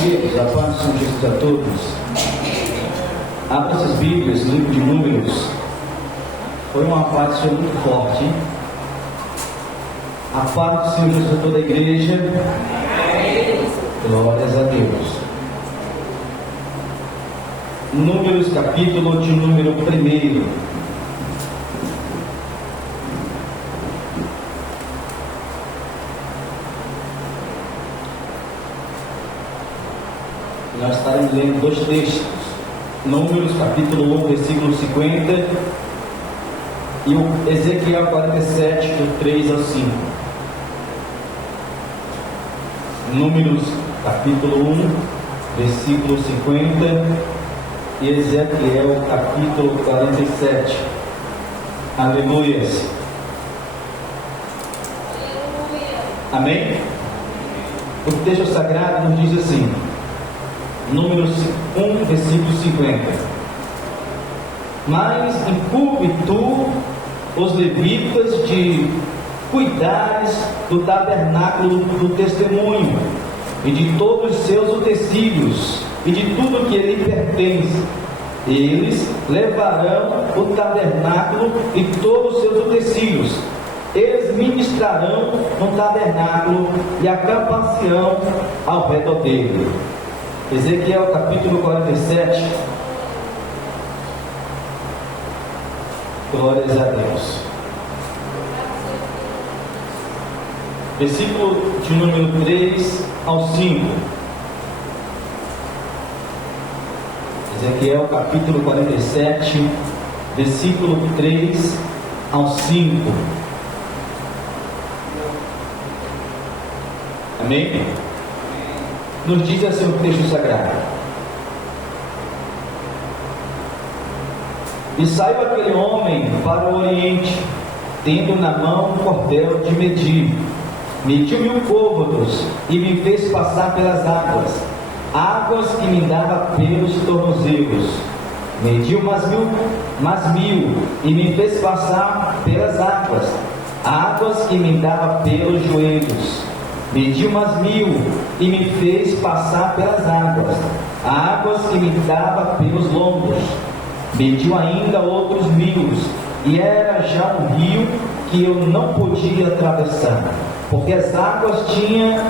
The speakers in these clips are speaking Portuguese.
Queridos, a paz do Senhor Jesus a todos. Abra essas Bíblias no livro de Números. Foi uma paz muito forte, hein? A paz do Senhor Jesus a toda a igreja. Glórias a Deus. Números, capítulo de número 1. Nós estaremos lendo dois textos. Números, capítulo 1, versículo 50, e o Ezequiel 47, do 3 ao 5. Números, capítulo 1, versículo 50, e Ezequiel, capítulo 47. Aleluias. Amém? O texto sagrado nos diz assim, Números 1, versículo 50. Mas incumbe tu os levitas de cuidares do tabernáculo do testemunho e de todos os seus utensílios e de tudo que lhe pertence. Eles levarão o tabernáculo e todos os seus utensílios. Eles ministrarão no tabernáculo e acampar-se-ão ao redor dele. Ezequiel capítulo 47. Glórias a Deus. Versículo de número 3 ao 5. Ezequiel capítulo 47, versículo 3 ao 5. Amém? Nos diz assim o texto sagrado: E saiu aquele homem para o oriente, tendo na mão um cordel de medir. Mediu 1000 côvados e me fez passar pelas águas que me dava pelos tornozelos. Mediu mais mil e me fez passar pelas águas que me dava pelos joelhos. Mediu mais 1000 e me fez passar pelas águas que me dava pelos lombos. Mediu ainda outros 1000, e era já um rio que eu não podia atravessar, porque as águas tinham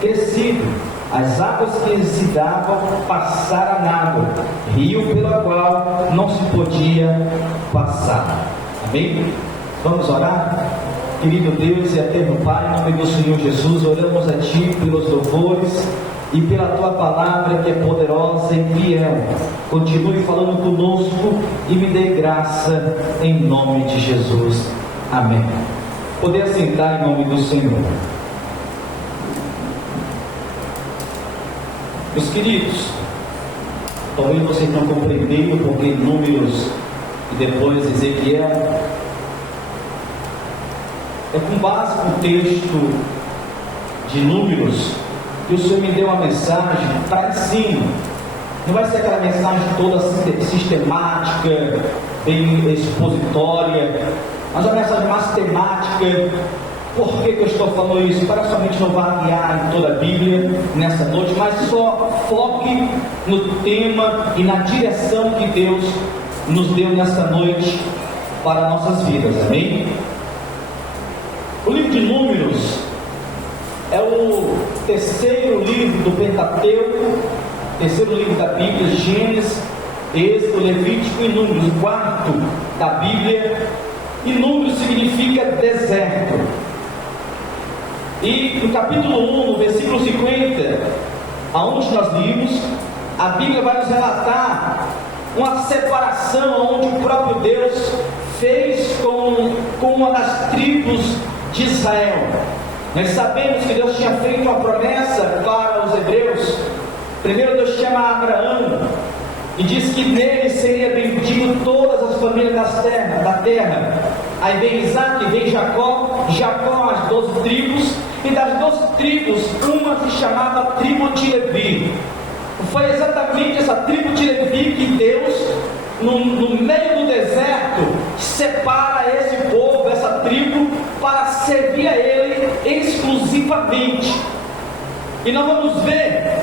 crescido, as águas que se davam passar a nado, rio pelo qual não se podia passar. Amém? Vamos orar? Querido Deus e eterno Pai, em nome do Senhor Jesus, oramos a Ti pelos louvores e pela Tua palavra que é poderosa e fiel. Continue falando conosco e me dê graça em nome de Jesus. Amém. Poder assentar em nome do Senhor. Meus queridos, talvez vocês não compreenderam porque Números e depois Ezequiel é com base no texto de Números que o Senhor me deu uma mensagem para ensino. Não vai ser aquela mensagem toda sistemática, bem expositória, mas uma mensagem mais temática. Por que eu estou falando isso? Para somente não variar em toda a Bíblia nessa noite, mas só foque no tema e na direção que Deus nos deu nessa noite para nossas vidas. Amém? O livro de Números é o terceiro livro do Pentateuco, terceiro livro da Bíblia, Gênesis, Êxodo, Levítico e Números, o quarto da Bíblia. E Números significa deserto. E no capítulo 1, no versículo 50, aonde nós limos, a Bíblia vai nos relatar uma separação onde o próprio Deus fez com uma das tribos de Israel. Nós sabemos que Deus tinha feito uma promessa para os hebreus. Primeiro Deus chama Abraão e diz que nele seria bendito todas as famílias da terra. Aí vem Isaac, vem Jacó, as 12 tribos, e das 12 tribos, uma se chamava tribo de Levi. Foi exatamente essa tribo de Levi que Deus, no meio do deserto, separa esse povo, essa tribo, para servir a Ele exclusivamente. E nós vamos ver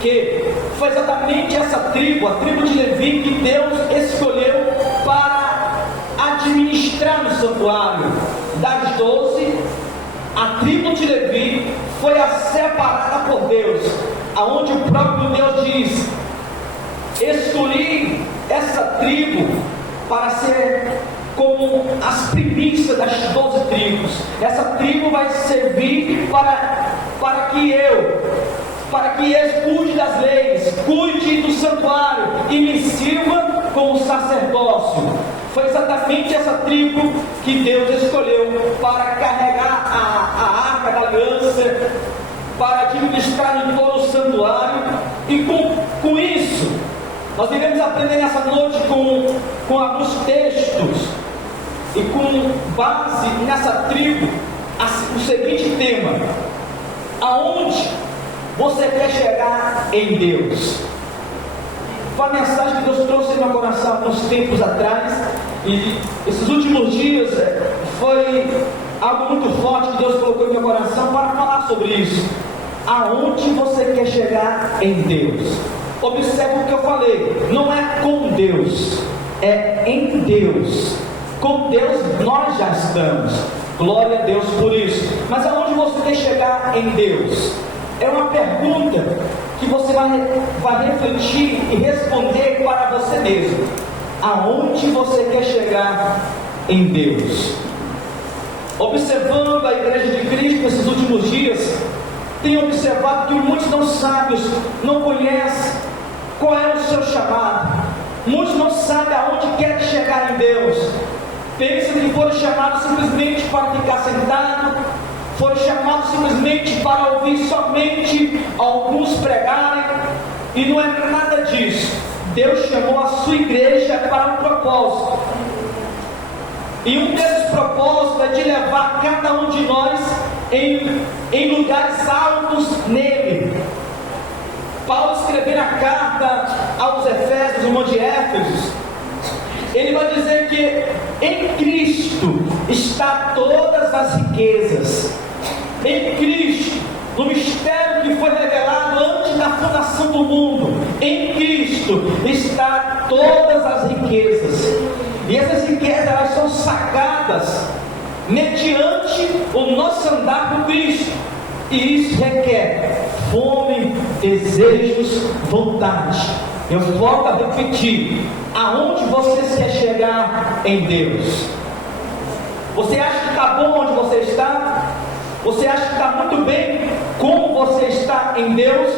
que foi exatamente essa tribo, a tribo de Levi, que Deus escolheu para administrar no santuário. Das 12, a tribo de Levi foi a separada por Deus, aonde o próprio Deus diz: escolhi essa tribo para ser como as primícias das 12 tribos. Essa tribo vai servir para que eles cuide das leis, cuide do santuário e me sirva com o sacerdócio. Foi exatamente essa tribo que Deus escolheu para carregar a arca da aliança, para administrar em todo o santuário. E com isso, nós iremos aprender nessa noite com alguns textos e com base nessa tribo o seguinte tema: aonde você quer chegar em Deus? Foi a mensagem que Deus trouxe no meu coração há uns tempos atrás, e esses últimos dias foi algo muito forte que Deus colocou no meu coração para falar sobre isso. Aonde você quer chegar em Deus? Observe o que eu falei, não é com Deus, é em Deus. Com Deus nós já estamos, glória a Deus por isso. Mas aonde você quer chegar em Deus? É uma pergunta que você vai refletir e responder para você mesmo. Aonde você quer chegar em Deus? Observando a igreja de Cristo nesses últimos dias, tenho observado que muitos não sábios não conhecem qual é o seu chamado. Muitos não sabem aonde querem chegar em Deus. Pensam que foram chamados simplesmente para ficar sentado, foram chamados simplesmente para ouvir somente alguns pregarem, e não é nada disso. Deus chamou a sua igreja para um propósito, e um desses propósitos é de levar cada um de nós em lugares altos nele. Paulo escreveu na carta aos Efésios, no monte de Éfeso, ele vai dizer que em Cristo está todas as riquezas. Em Cristo, no mistério que foi revelado antes da fundação do mundo, em Cristo está todas as riquezas. E essas riquezas, elas são sacadas mediante o nosso andar com Cristo. E isso requer fome, desejos, vontade. Eu volto a repetir: aonde você quer chegar em Deus? Você acha que está bom onde você está? Você acha que está muito bem como você está em Deus?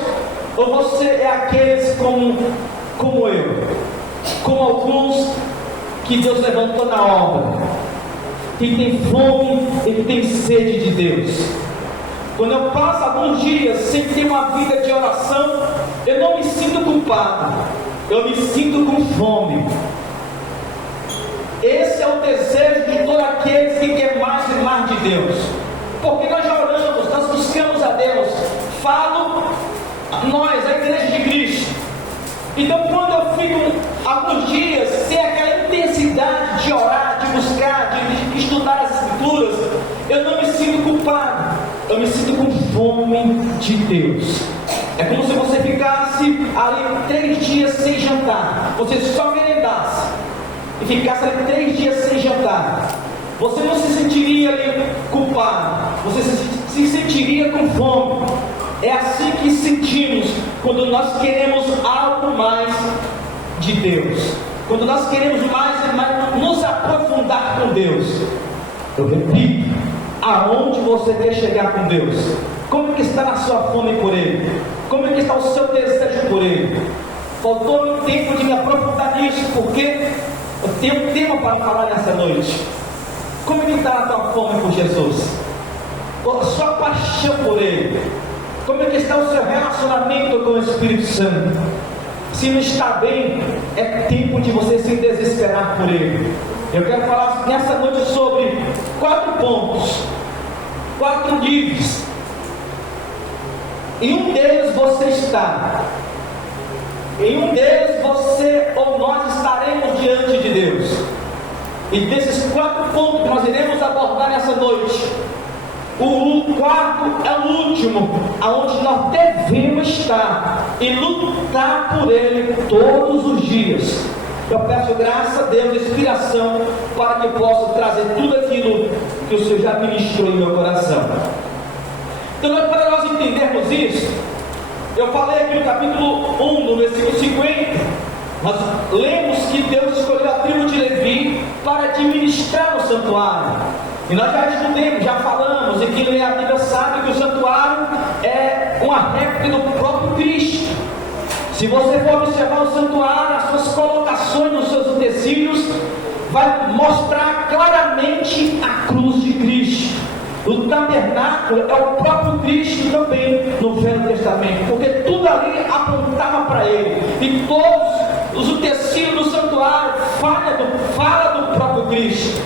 Ou você é aqueles como eu, como alguns que Deus levantou na obra, que tem fome e que tem sede de Deus? Quando eu passo alguns dias sem ter uma vida de oração, eu não me sinto culpado, eu me sinto com fome. Esse é o desejo de todos aqueles que querem mais e mais de Deus, porque nós já oramos, nós buscamos a Deus. Falo nós, a igreja de Cristo. Então, quando eu fico alguns dias sem aquela intensidade de orar, de buscar, de estudar as Escrituras, eu não me sinto culpado, eu me sinto com fome de Deus. É como se você ficasse ali 3 dias sem jantar, você só merendasse e ficasse ali 3 dias sem jantar. Você não se sentiria ali culpado, você se sentiria com fome. É assim que sentimos quando nós queremos algo mais de Deus, quando nós queremos mais e mais nos aprofundar com Deus. Eu repito, aonde você quer chegar com Deus? Como que está a sua fome por Ele? Como que está o seu desejo por Ele? Faltou tempo de me aprofundar nisso, porque eu tenho um tema para falar nessa noite. Como que está a tua fome por Jesus? A sua paixão por Ele? Como é que está o seu relacionamento com o Espírito Santo? Se não está bem, é tempo de você se desesperar por Ele. Eu quero falar nessa noite sobre 4 pontos, 4 níveis. Em um deles você está. Em um deles você ou nós estaremos diante de Deus. E desses 4 pontos que nós iremos abordar nessa noite, O quarto é o último, aonde nós devemos estar e lutar por ele todos os dias. Eu peço graça a Deus, inspiração, para que eu possa trazer tudo aquilo que o Senhor já ministrou em meu coração. Então, para nós entendermos isso, eu falei aqui no capítulo 1, no versículo 50, nós lemos que Deus escolheu a tribo de Levi para administrar o santuário. E nós já estudamos, já falamos, e quem lê a Bíblia sabe que o santuário é uma réplica do próprio Cristo. Se você for observar o santuário, as suas colocações nos seus utensílios, vai mostrar claramente a cruz de Cristo. O tabernáculo é o próprio Cristo também no Velho Testamento, porque tudo ali apontava para ele, e todos os utensílios do santuário fala do próprio Cristo.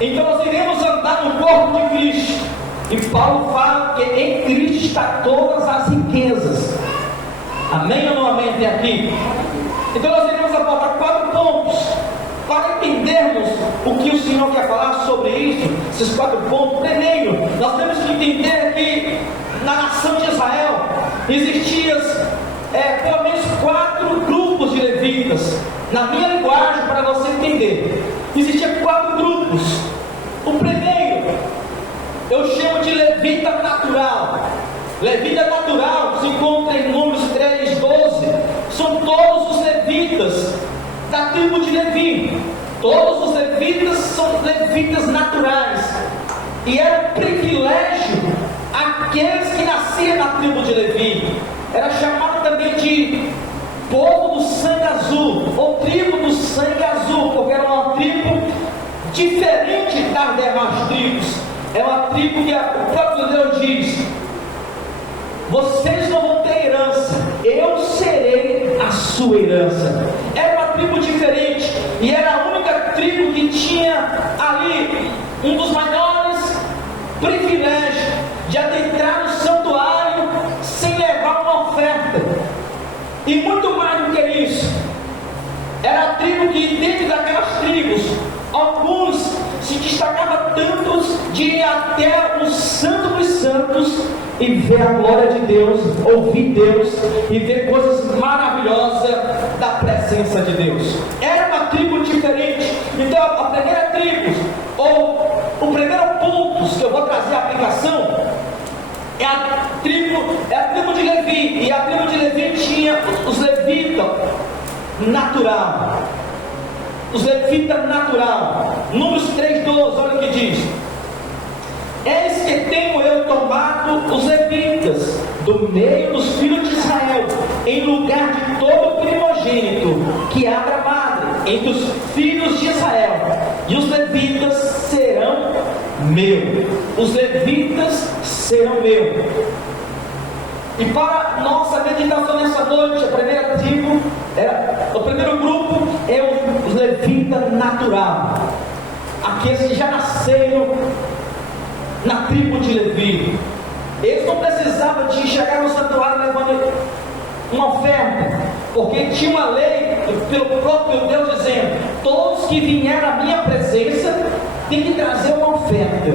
Então nós iremos andar no corpo de Cristo, e Paulo fala que em Cristo está todas as riquezas. Amém ou não amém até aqui? Então nós iremos abordar 4 pontos para entendermos o que o Senhor quer falar sobre isso. Esses 4 pontos. Primeiro, nós temos que entender que na nação de Israel existiam pelo menos 4 grupos de levitas. Na minha linguagem, para você entender, existiam 4 grupos. O primeiro eu chamo de levita natural. Levita natural se encontra em Números 3, 12. São todos os levitas da tribo de Levi. Todos os levitas são levitas naturais. E era um privilégio aqueles que nasciam na tribo de Levi. Era chamado também de povo do sangue azul, ou tribo do sangue azul, porque era uma tribo diferente das demais tribos. É uma tribo que o próprio Deus diz: vocês não vão ter herança, eu serei a sua herança. Era uma tribo diferente, e era a única tribo que tinha ali um dos maiores privilégios de adentrar no santuário sem levar uma oferta. E muito mais do que isso, era a tribo que, dentro daquelas tribos, alguns se destacavam tantos de ir até o Santo dos Santos e ver a glória de Deus, ouvir Deus e ver coisas maravilhosas da presença de Deus. Era uma tribo diferente. Então a primeira tribo, ou o primeiro ponto que eu vou trazer a aplicação, é a tribo de Levi. E a tribo de Levi tinha os levitas natural. Os levitas natural. Números 3:12, olha o que diz: eis que tenho eu tomado os levitas do meio dos filhos de Israel, em lugar de todo primogênito que abra madre entre os filhos de Israel, e os levitas serão meus. Os levitas serão meus. E para nossa meditação nessa noite, a primeira tribo, o primeiro grupo é os levitas natural, aqueles que já nasceram na tribo de Levi. Eles não precisavam de chegar no santuário levando uma oferta, porque tinha uma lei pelo próprio Deus dizendo: todos que vieram à minha presença têm que trazer uma oferta,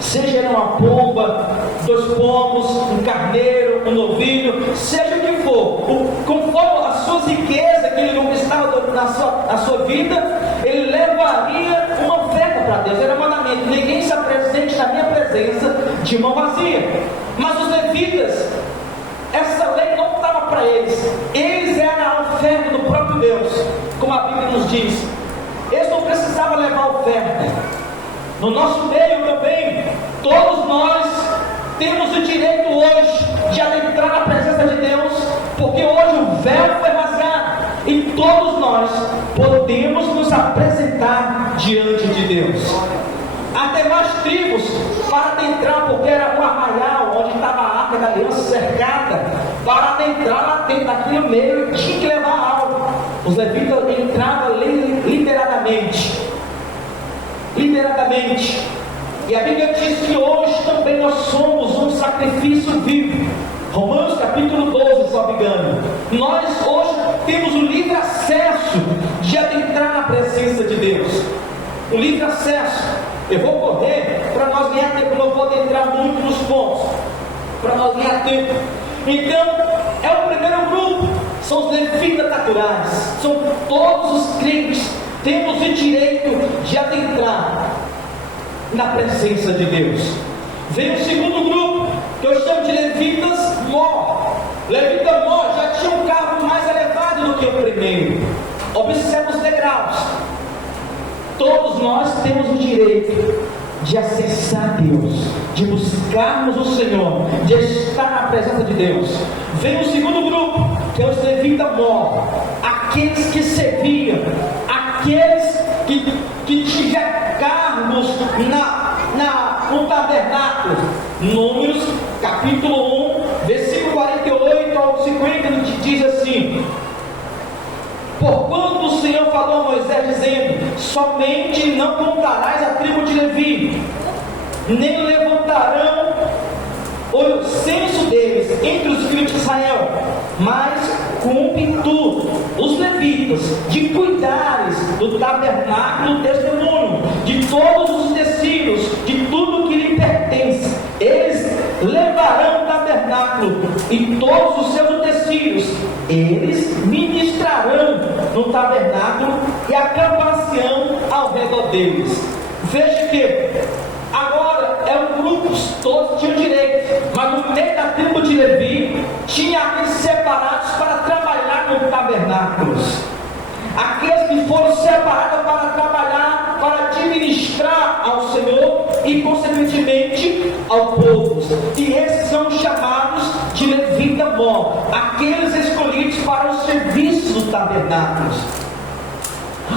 seja uma pomba, 2 pombos, um carneiro, um novilho, seja o que for, conforme as suas riquezas que ele conquistava na sua vida, ele levaria uma oferta para Deus. Era mandamento: ninguém se apresente na minha presença de mão vazia. Mas os levitas, essa lei não estava para eles. Eles eram a oferta do próprio Deus, como a Bíblia nos diz. Eles não precisavam levar oferta. No nosso meio também, todos nós temos o direito hoje de adentrar na presença de Deus, porque hoje o véu foi rasgado e todos nós podemos nos apresentar diante de Deus. As demais tribos, para adentrar, porque era um arraial onde estava a arca da aliança cercada, para adentrar lá dentro daquele meio tinha que levar algo. Os levitas entravam liberadamente. E a Bíblia diz que hoje também nós somos um sacrifício vivo. Romanos capítulo 12, se não me engano. Nós hoje temos o livre acesso de adentrar na presença de Deus. O livre acesso. Eu vou correr para nós ganhar para nós ganhar tempo. Então, é o primeiro grupo, são os levitas naturais, são todos os crentes, temos o direito de adentrar na presença de Deus. Vem o segundo grupo, que eu chamo de levitas mor. Levita mor já tinha um cargo mais elevado do que o primeiro. Observe os degraus. Todos nós temos o direito de acessar Deus, de buscarmos o Senhor, de estar na presença de Deus. Vem o segundo grupo, que é os levitas mor, aqueles que serviam, aqueles que tinham cargos no tabernáculo. Números capítulo 1, versículo 48 ao 50, diz assim: porquanto o Senhor falou a Moisés dizendo: somente não contarás a tribo de Levi, nem levantarão o censo deles entre os filhos de Israel, mas cumpre tu, os levitas, de cuidares do tabernáculo do testemunho, de todos os utensílios, de tudo que lhe pertence. Eles levarão o tabernáculo e todos os seus utensílios, eles ministrarão no tabernáculo e acampaciam ao redor deles. Veja que agora é um grupo, todos tinham direito, mas no meio da tribo de Levi tinha aqueles separados para trabalhar no tabernáculos, aqueles que foram separados para trabalhar, para administrar ao Senhor e consequentemente ao povo. E esses são chamados de levita mor, aqueles escolhidos para o serviço do tabernáculos.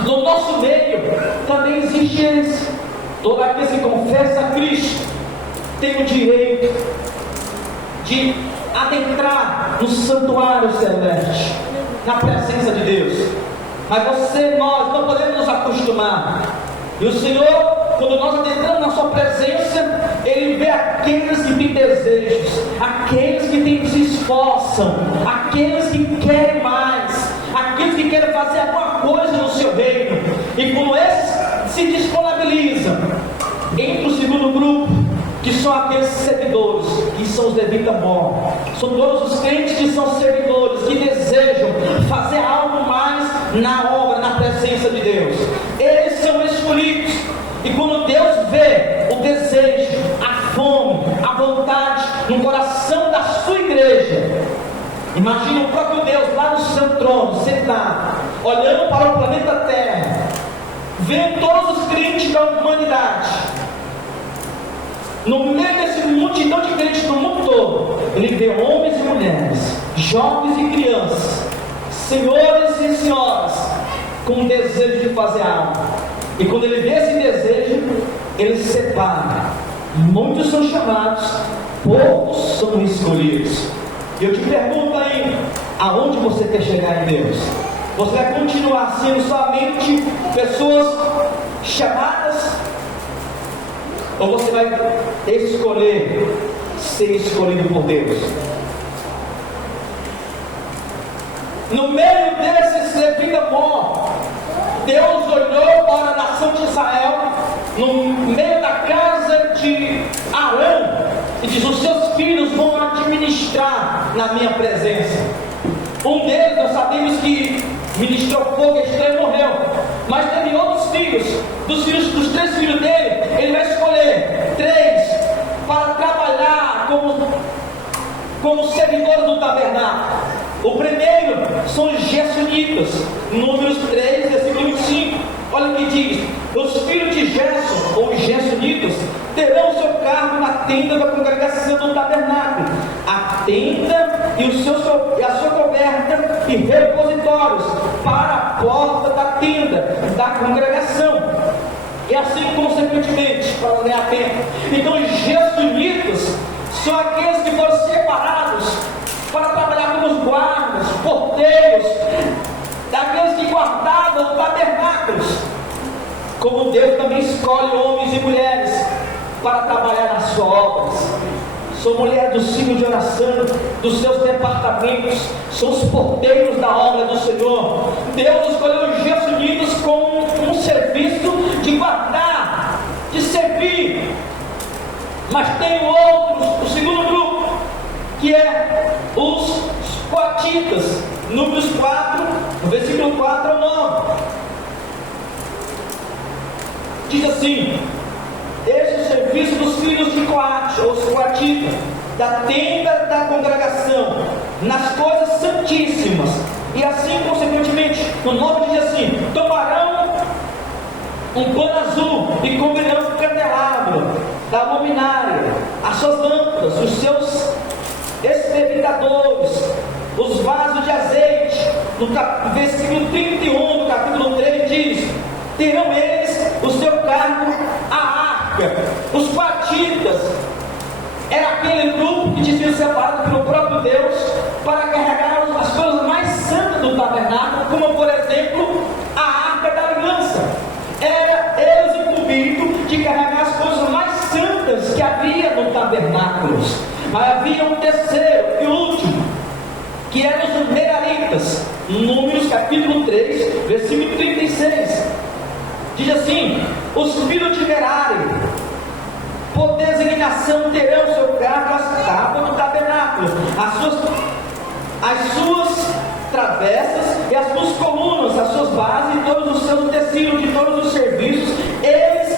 No nosso meio também existe eles. Todo aquele que confessa a Cristo tem o direito de adentrar no santuário celeste, na presença de Deus. Mas nós não podemos nos acostumar. E o Senhor, quando nós adentramos na sua presença, Ele vê aqueles que têm desejos, aqueles que se esforçam, aqueles que querem mais, aqueles que querem fazer alguma coisa no seu reino. E como esses se disponibilizam, entre o segundo grupo, que são aqueles servidores, que são os levitas mor. São todos os crentes que são servidores, que desejam fazer algo mais na obra, na presença de Deus. Eles são escolhidos. E quando Deus vê o desejo, a fome, a vontade no coração da sua igreja, imagine o próprio Deus lá no seu trono, sentado, olhando para o planeta Terra, vendo todos os crentes da humanidade, no meio desse multidão de crentes do mundo todo, Ele vê homens e mulheres, jovens e crianças, senhores e senhoras, com o desejo de fazer algo. E quando Ele vê esse desejo, Ele se separa. Muitos são chamados, poucos são escolhidos. E eu te pergunto aí, aonde você quer chegar em Deus? Você vai continuar sendo somente pessoas chamadas? Ou você vai escolher ser escolhido por Deus? No meio desses levitas mor, Deus olhou para a nação de Israel, no meio da casa de Arão, e diz: os seus filhos vão administrar na minha presença. Um deles, nós sabemos que ministrou fogo extremo, morreu. Mas teve outros filhos. Dos 3 filhos dele, ele vai escolher 3 para trabalhar como servidores do tabernáculo. O primeiro são os Gersonitas. Números 3, versículo 25. Olha o que diz: os filhos de Gerson, ou Gersonitas, terão o seu cargo na tenda da congregação do tabernáculo, a tenda e a sua coberta e repositórios para a porta da tenda da congregação, e assim consequentemente para ganhar tempo. Então os Gersonitas são aqueles que foram separados para trabalhar como os guardas, porteiros, daqueles que guardavam tabernáculos. Como Deus também escolhe homens e mulheres para trabalhar nas suas obras. São mulheres do ciclo de oração, dos seus departamentos, são os porteiros da obra do Senhor. Deus escolheu os Gersonitas com um serviço de guardar, de servir. Mas tem outros, o segundo grupo, que é os coatitas, Números 4, no versículo 4 ao 9. Diz assim: este é o serviço dos filhos de Coate, ou os coatitas, da tenda da congregação, nas coisas santíssimas. E assim, consequentemente, no 9 diz assim: tomarão um pano azul e cobrirão o candelabro da luminária, as suas lâmpadas, os seus espertadores, os vasos de azeite. No versículo 31 do capítulo 3 diz: terão eles o seu cargo, a arca. Os coatitas era aquele grupo que tinha sido separado pelo próprio Deus para carregar as coisas mais santas do tabernáculo, como por exemplo a arca da aliança. Era eles incumbidos de carregar as coisas mais santas que havia no tabernáculo. Mas havia um terceiro e último, que eram os meraritas. Números capítulo 3, versículo 36. Diz assim: os filhos de Merari, por designação, terão seu cargo as tábuas do tabernáculo, as suas travessas e as suas colunas, as suas bases e todos os seus utensílios de todos os serviços, eles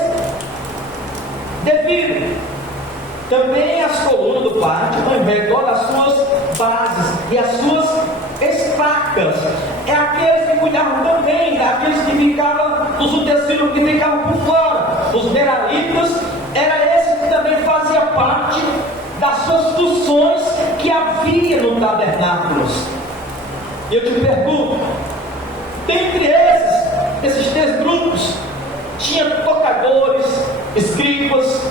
devido. Também as colunas do pátio, ao redor das suas bases e as suas estacas. É aqueles que cuidavam também daqueles que ficavam, dos utensílios que ficavam por fora. Os meraritas, era esse que também fazia parte das suas funções que havia no tabernáculo. E eu te pergunto, dentre esses três grupos, tinha tocadores, escribas,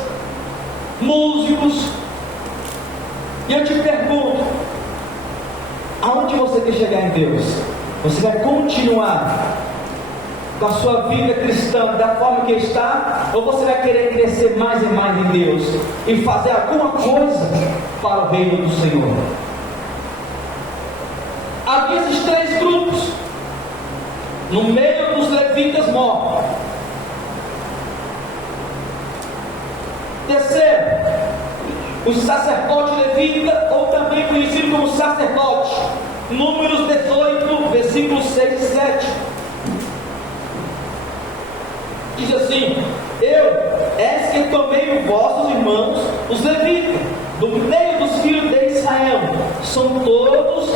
músicos. E eu te pergunto, aonde você quer chegar em Deus? Você vai continuar com a sua vida cristã da forma que está, ou você vai querer crescer mais e mais em Deus e fazer alguma coisa para o reino do Senhor? Havia esses três grupos no meio dos levitas mortos. Terceiro, o sacerdote levita, ou também conhecido como sacerdote. Números 18, versículos 6 e 7. Diz assim: és que tomei os vossos irmãos, os levitas, do meio dos filhos de Israel. São todos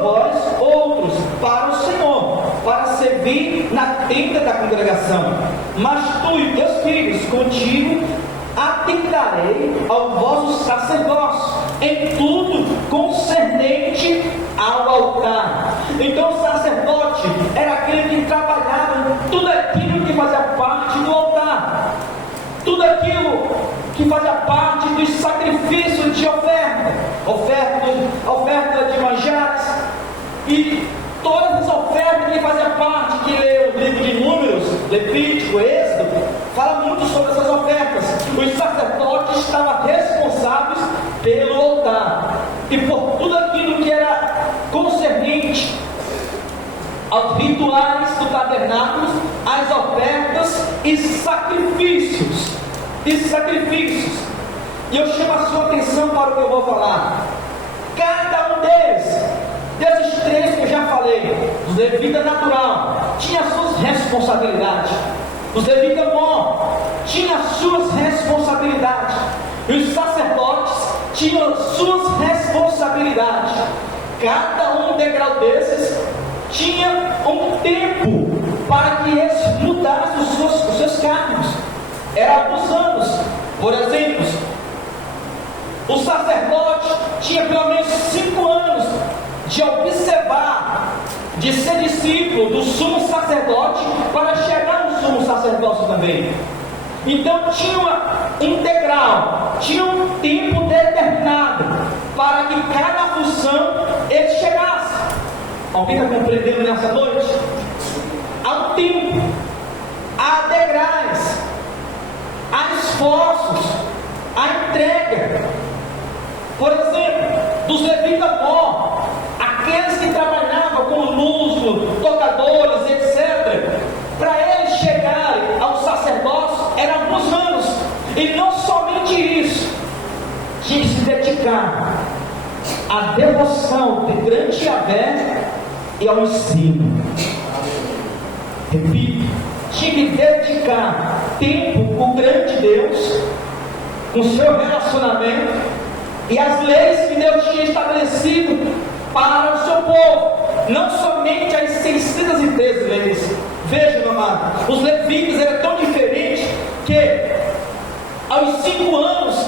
vós outros para o Senhor, para servir na tenda da congregação. Mas tu e teus filhos contigo atentarei ao vosso sacerdócio em tudo concernente ao altar. Então o sacerdote era aquele que trabalhava em tudo aquilo que fazia parte do altar, tudo aquilo que fazia parte dos sacrifícios de oferta de manjares e todas as ofertas que faziam parte, que lê o livro de Números, Levítico, Êxodo, fala muito sobre essas ofertas. Os sacerdotes estavam responsáveis pelo altar e por tudo aquilo que era concernente aos rituais do tabernáculo, às ofertas e sacrifícios. E eu chamo a sua atenção para o que eu vou falar. Cada um desses três que eu já falei, os levitas natural, tinha as suas responsabilidades. Os levitas mortos tinham as suas responsabilidades. E os sacerdotes tinham as suas responsabilidades. Cada um degrau desses tinha um tempo para que eles mudassem os seus cargos. Era alguns anos. Por exemplo, o sacerdote tinha pelo menos 5 anos de observar, de ser discípulo do sumo sacerdote para chegar no sumo sacerdócio também. Então tinha um degrau, tinha um tempo determinado para que cada função ele chegasse. Alguém está compreendendo nessa noite? Há um tempo, há degraus, há esforços, há entrega. Por exemplo, dos levitas mortos, aqueles que trabalhavam como músicos, tocadores, etc., para eles chegarem ao sacerdócio eram alguns anos. E não somente isso, tinha que se dedicar à devoção perante Yahvé e ao ensino. Repito, tinha que dedicar tempo com o grande Deus, com o seu relacionamento e as leis que Deus tinha estabelecido para o seu povo, não somente as 613 leis. Veja, meu amado, os levitas eram tão diferentes que aos 5 anos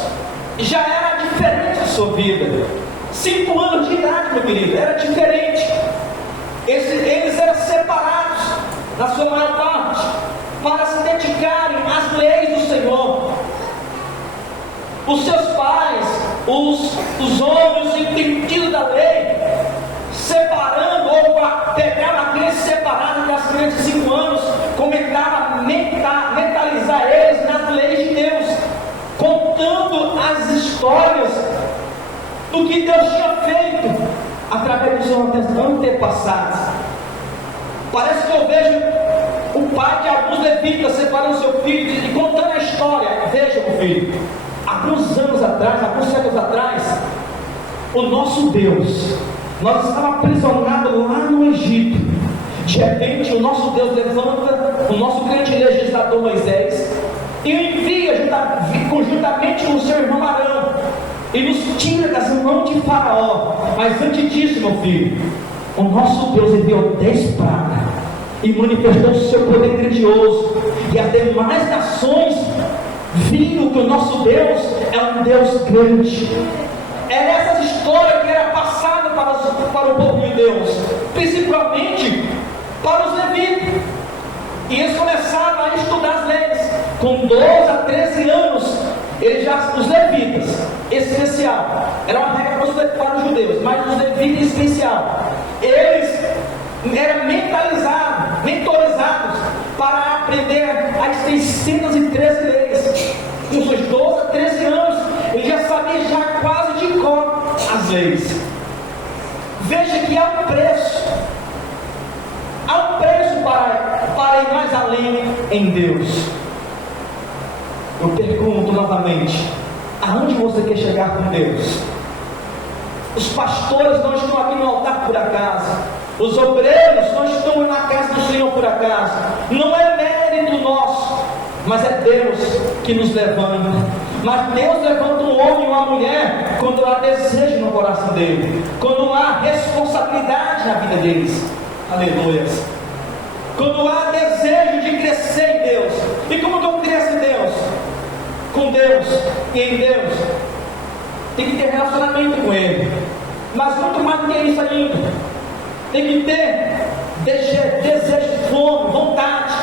já era diferente a sua vida. 5 anos de idade, meu querido, era diferente. Eles eram separados, na sua maior parte, para se dedicarem às leis do Senhor. Os seus pais, os homens entendidos da lei, separando ou pegavam a criança separada das crianças de 5 anos, começavam a mentalizar eles nas leis de Deus, contando as histórias do que Deus tinha feito através dos seus antepassados. Parece que eu vejo o pai de alguns levitas separando seu filho e contando a história. Veja, meu filho, alguns anos atrás, alguns séculos atrás, o nosso Deus, nós estávamos aprisionados lá no Egito. De repente, o nosso Deus levanta o nosso grande legislador Moisés e envia conjuntamente com o seu irmão Arão e nos tira das mãos de Faraó. Mas antes disso, meu filho, o nosso Deus enviou 10 pragas e manifestou o seu poder grandioso, e as demais nações viram que o nosso Deus é um Deus grande. É essa história que era passada para o povo de Deus, principalmente para os levitas. E eles começaram a estudar as leis. Com 12 a 13 anos, os levitas, especial, era uma regra para os judeus, mas os levitas em especial, eles eram mentorizados para aprender as 613 leis. Com seus 12 a 13 anos, ele já sabia quase de cor as leis. Veja que há um preço para ir mais além em Deus. Eu pergunto novamente, aonde você quer chegar com Deus? Os pastores não estão aqui no altar por acaso, os obreiros não estão na casa do Senhor por acaso. Não é mérito nosso, mas é Deus que nos levanta. Mas Deus levanta um homem e uma mulher quando há desejo no coração dele, quando há responsabilidade na vida deles. Aleluia. Quando há desejo de crescer em Deus. E como que eu cresço em Deus? Com Deus e em Deus. Tem que ter relacionamento com Ele. Mas muito mais do que isso ainda. Tem que ter desejo, fome, vontade.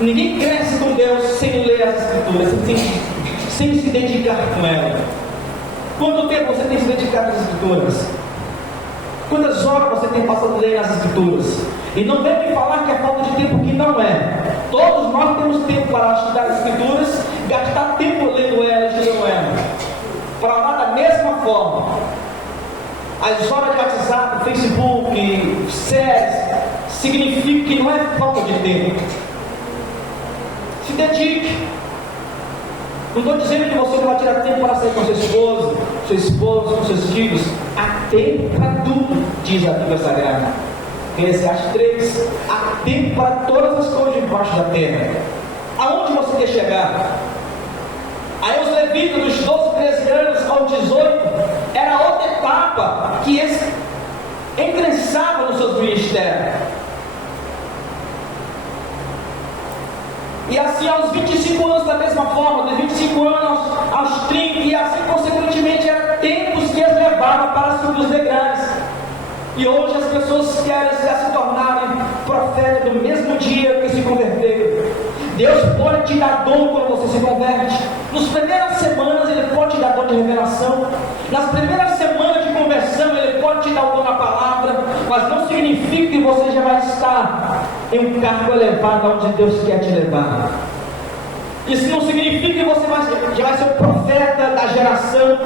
Ninguém cresce com Deus sem ler as Escrituras, sem se dedicar com ela. Quanto tempo você tem se dedicado às Escrituras? Quantas horas você tem passado a ler as Escrituras? E não vem me falar que é falta de tempo, que não é. Todos nós temos tempo para estudar as Escrituras, gastar tempo lendo elas e estudando elas. Para lá da mesma forma, as horas de WhatsApp, Facebook, séries, significa que não é falta de tempo. Se dedique. Não estou dizendo que você não vai tirar tempo para sair com sua esposa, com seus filhos. Há tempo para tudo, diz a Bíblia Sagrada. Eclesiastes 3. Há tempo para todas as coisas debaixo da terra. Aonde você quer chegar? Aí os levitas dos 12, 13 anos ao 18, era outra etapa que eles ingressavam nos seus ministérios. E assim aos 25 anos da mesma forma, de 25 anos aos 30, e assim consequentemente eram tempos que eles levavam para subir os degraus. E hoje as pessoas querem se tornarem profetas do mesmo dia que se converteram. Deus pode te dar dom quando você se converte. Nas primeiras semanas Ele pode te dar dom de revelação. Nas primeiras semanas de conversão Ele pode te dar o dom da palavra. Mas não significa que você já vai estar em um cargo elevado onde Deus quer te levar. Isso não significa que você já vai ser o profeta da geração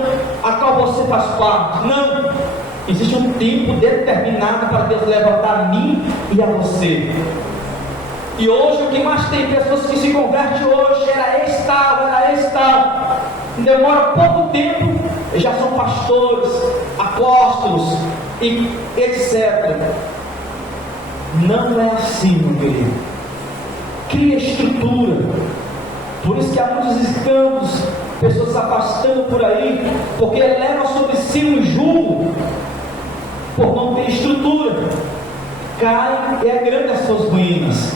a qual você faz parte. Não. Existe um tempo determinado para Deus levantar a mim e a você. E hoje o que mais tem pessoas que se convertem hoje era estável. Demora pouco tempo já são pastores, apóstolos e etc. Não é assim, meu querido. Cria estrutura. Por isso que há muitos escândalos, pessoas se afastando por aí, porque levam sobre si um jugo por não ter estrutura. Cai e é grande as suas ruínas.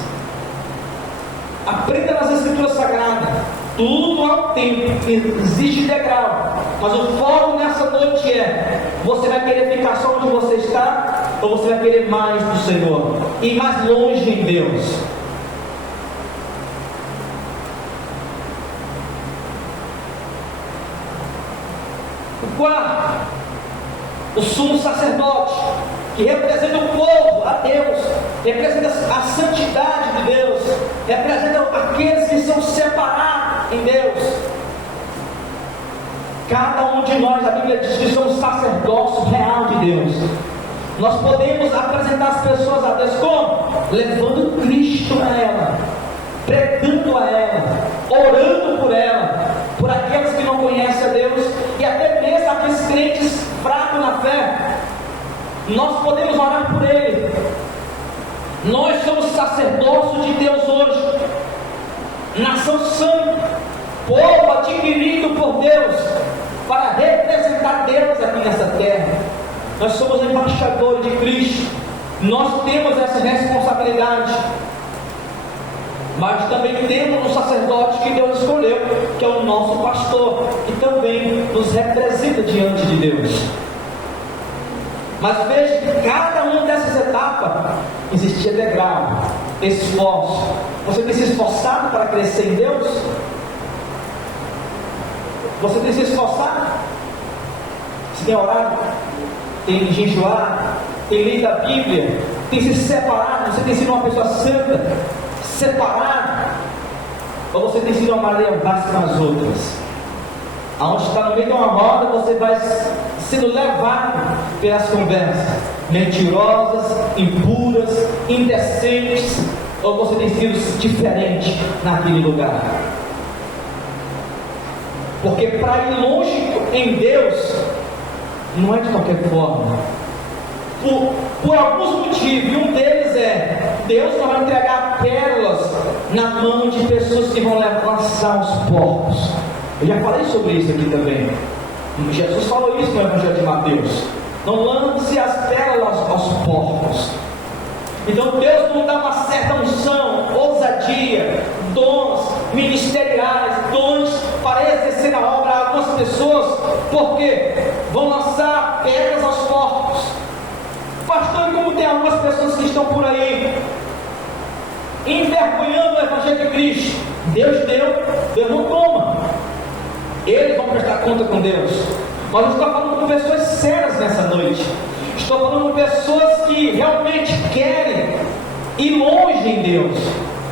Aprenda nas Escrituras Sagradas. Tudo ao tempo, exige degrau. Mas o foco nessa noite é: você vai querer ficar só onde você está, ou você vai querer mais do Senhor, e mais longe em Deus? O quarto, o sumo sacerdote, que representa o povo a Deus, representa a santidade de Deus, representa aqueles que são separados em Deus. Cada um de nós, a Bíblia diz que somos sacerdócio real de Deus. Nós podemos apresentar as pessoas a Deus como? Levando Cristo a ela, pregando a ela, orando por ela, por aqueles que não conhecem a Deus, e até mesmo aqueles crentes fracos na fé. Nós podemos orar por ele. Nós somos sacerdócio de Deus hoje, nação santa, povo adquirido por Deus, para representar Deus aqui nessa terra. Nós somos embaixadores de Cristo. Nós temos essa responsabilidade. Mas também temos um sacerdote que Deus escolheu, que é o nosso pastor, que também nos representa diante de Deus. Mas veja que cada uma dessas etapas existia degrau, esforço. Você tem se esforçado para crescer em Deus? Você tem se esforçado? Você tem orado? Tem jejuado? Tem lido a Bíblia? Tem se separado? Você tem sido uma pessoa santa? Separado? Ou você tem sido uma Maria Vasca nas outras? Aonde está no meio de uma roda, você vai sendo levado pelas conversas mentirosas, impuras, indecentes, ou você tem sido diferente naquele lugar? Porque para ir longe em Deus, não é de qualquer forma. Por alguns motivos, e um deles é: Deus não vai entregar pérolas na mão de pessoas que vão lançar os porcos. Eu já falei sobre isso aqui também. Jesus falou isso no Evangelho de Mateus: não lance as pérolas aos porcos. Então Deus não dá uma certa unção, ousadia, dons ministeriais, dons para exercer a obra a algumas pessoas, porque vão lançar pedras aos porcos. Pastor, como tem algumas pessoas que estão por aí envergonhando o Evangelho de Cristo? Deus deu, Deus não toma. Eles vão prestar conta com Deus. Mas eu estou falando com pessoas sérias nessa noite. Estou falando com pessoas que realmente querem ir longe em Deus,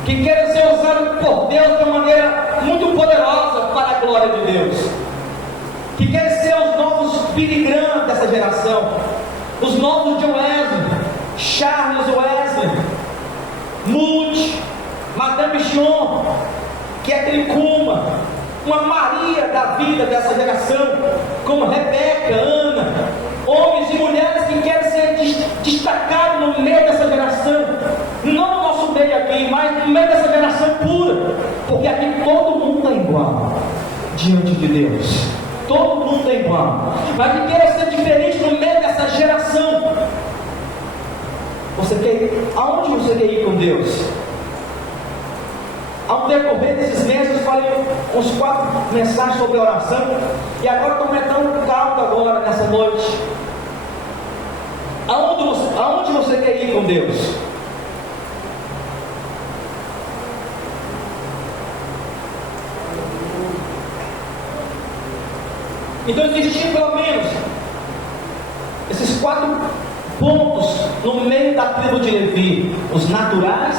que querem ser usados por Deus de uma maneira muito poderosa para a glória de Deus, que querem ser os novos Billy Graham dessa geração, os novos John Wesley, Charles Wesley, Moody, Madame John, Catherine Kuma, uma Maria da vida dessa geração, como Rebeca, Ana, homens e mulheres que querem ser destacados no meio dessa geração, não no nosso meio aqui, mas no meio dessa geração pura, porque aqui todo mundo é igual diante de Deus, todo mundo é igual, mas que queira ser diferente no meio dessa geração. Você quer ir? Aonde você quer ir com Deus? Ao decorrer desses meses, eu falei uns 4 mensagens sobre oração, e agora estou aumentando o caldo agora, nessa noite. Aonde você quer ir com Deus? Então existiam pelo menos esses 4 pontos no meio da tribo de Levi: os naturais,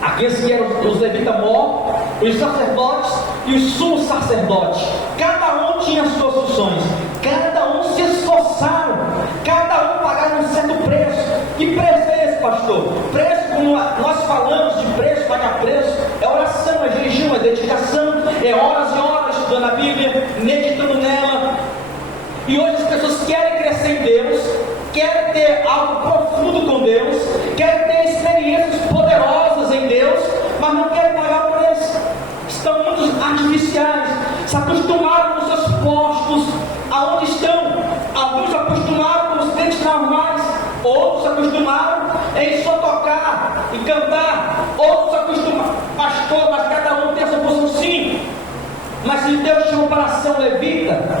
aqueles que eram os levitas mortos, os sacerdotes e os sumos sacerdotes. Cada um tinha as suas funções, cada um se esforçaram, cada um pagava um certo preço. Que preço é esse, pastor? Preço, como nós falamos de preço, pagar preço, é oração, é jejum, é dedicação, é horas e horas estudando a Bíblia, meditando nela. E hoje as pessoas querem crescer em Deus, querem ter algo profundo com Deus, querem ter experiências poderosas em Deus, mas não querem pagar o preço. Estão muito artificiais, se acostumaram com seus postos, aonde estão. Alguns se acostumaram com os crentes normais, outros se acostumaram em só tocar e cantar, outros se acostumaram, pastor, mas cada um tem a sua posição sim. Mas se Deus chamou para ser um levita,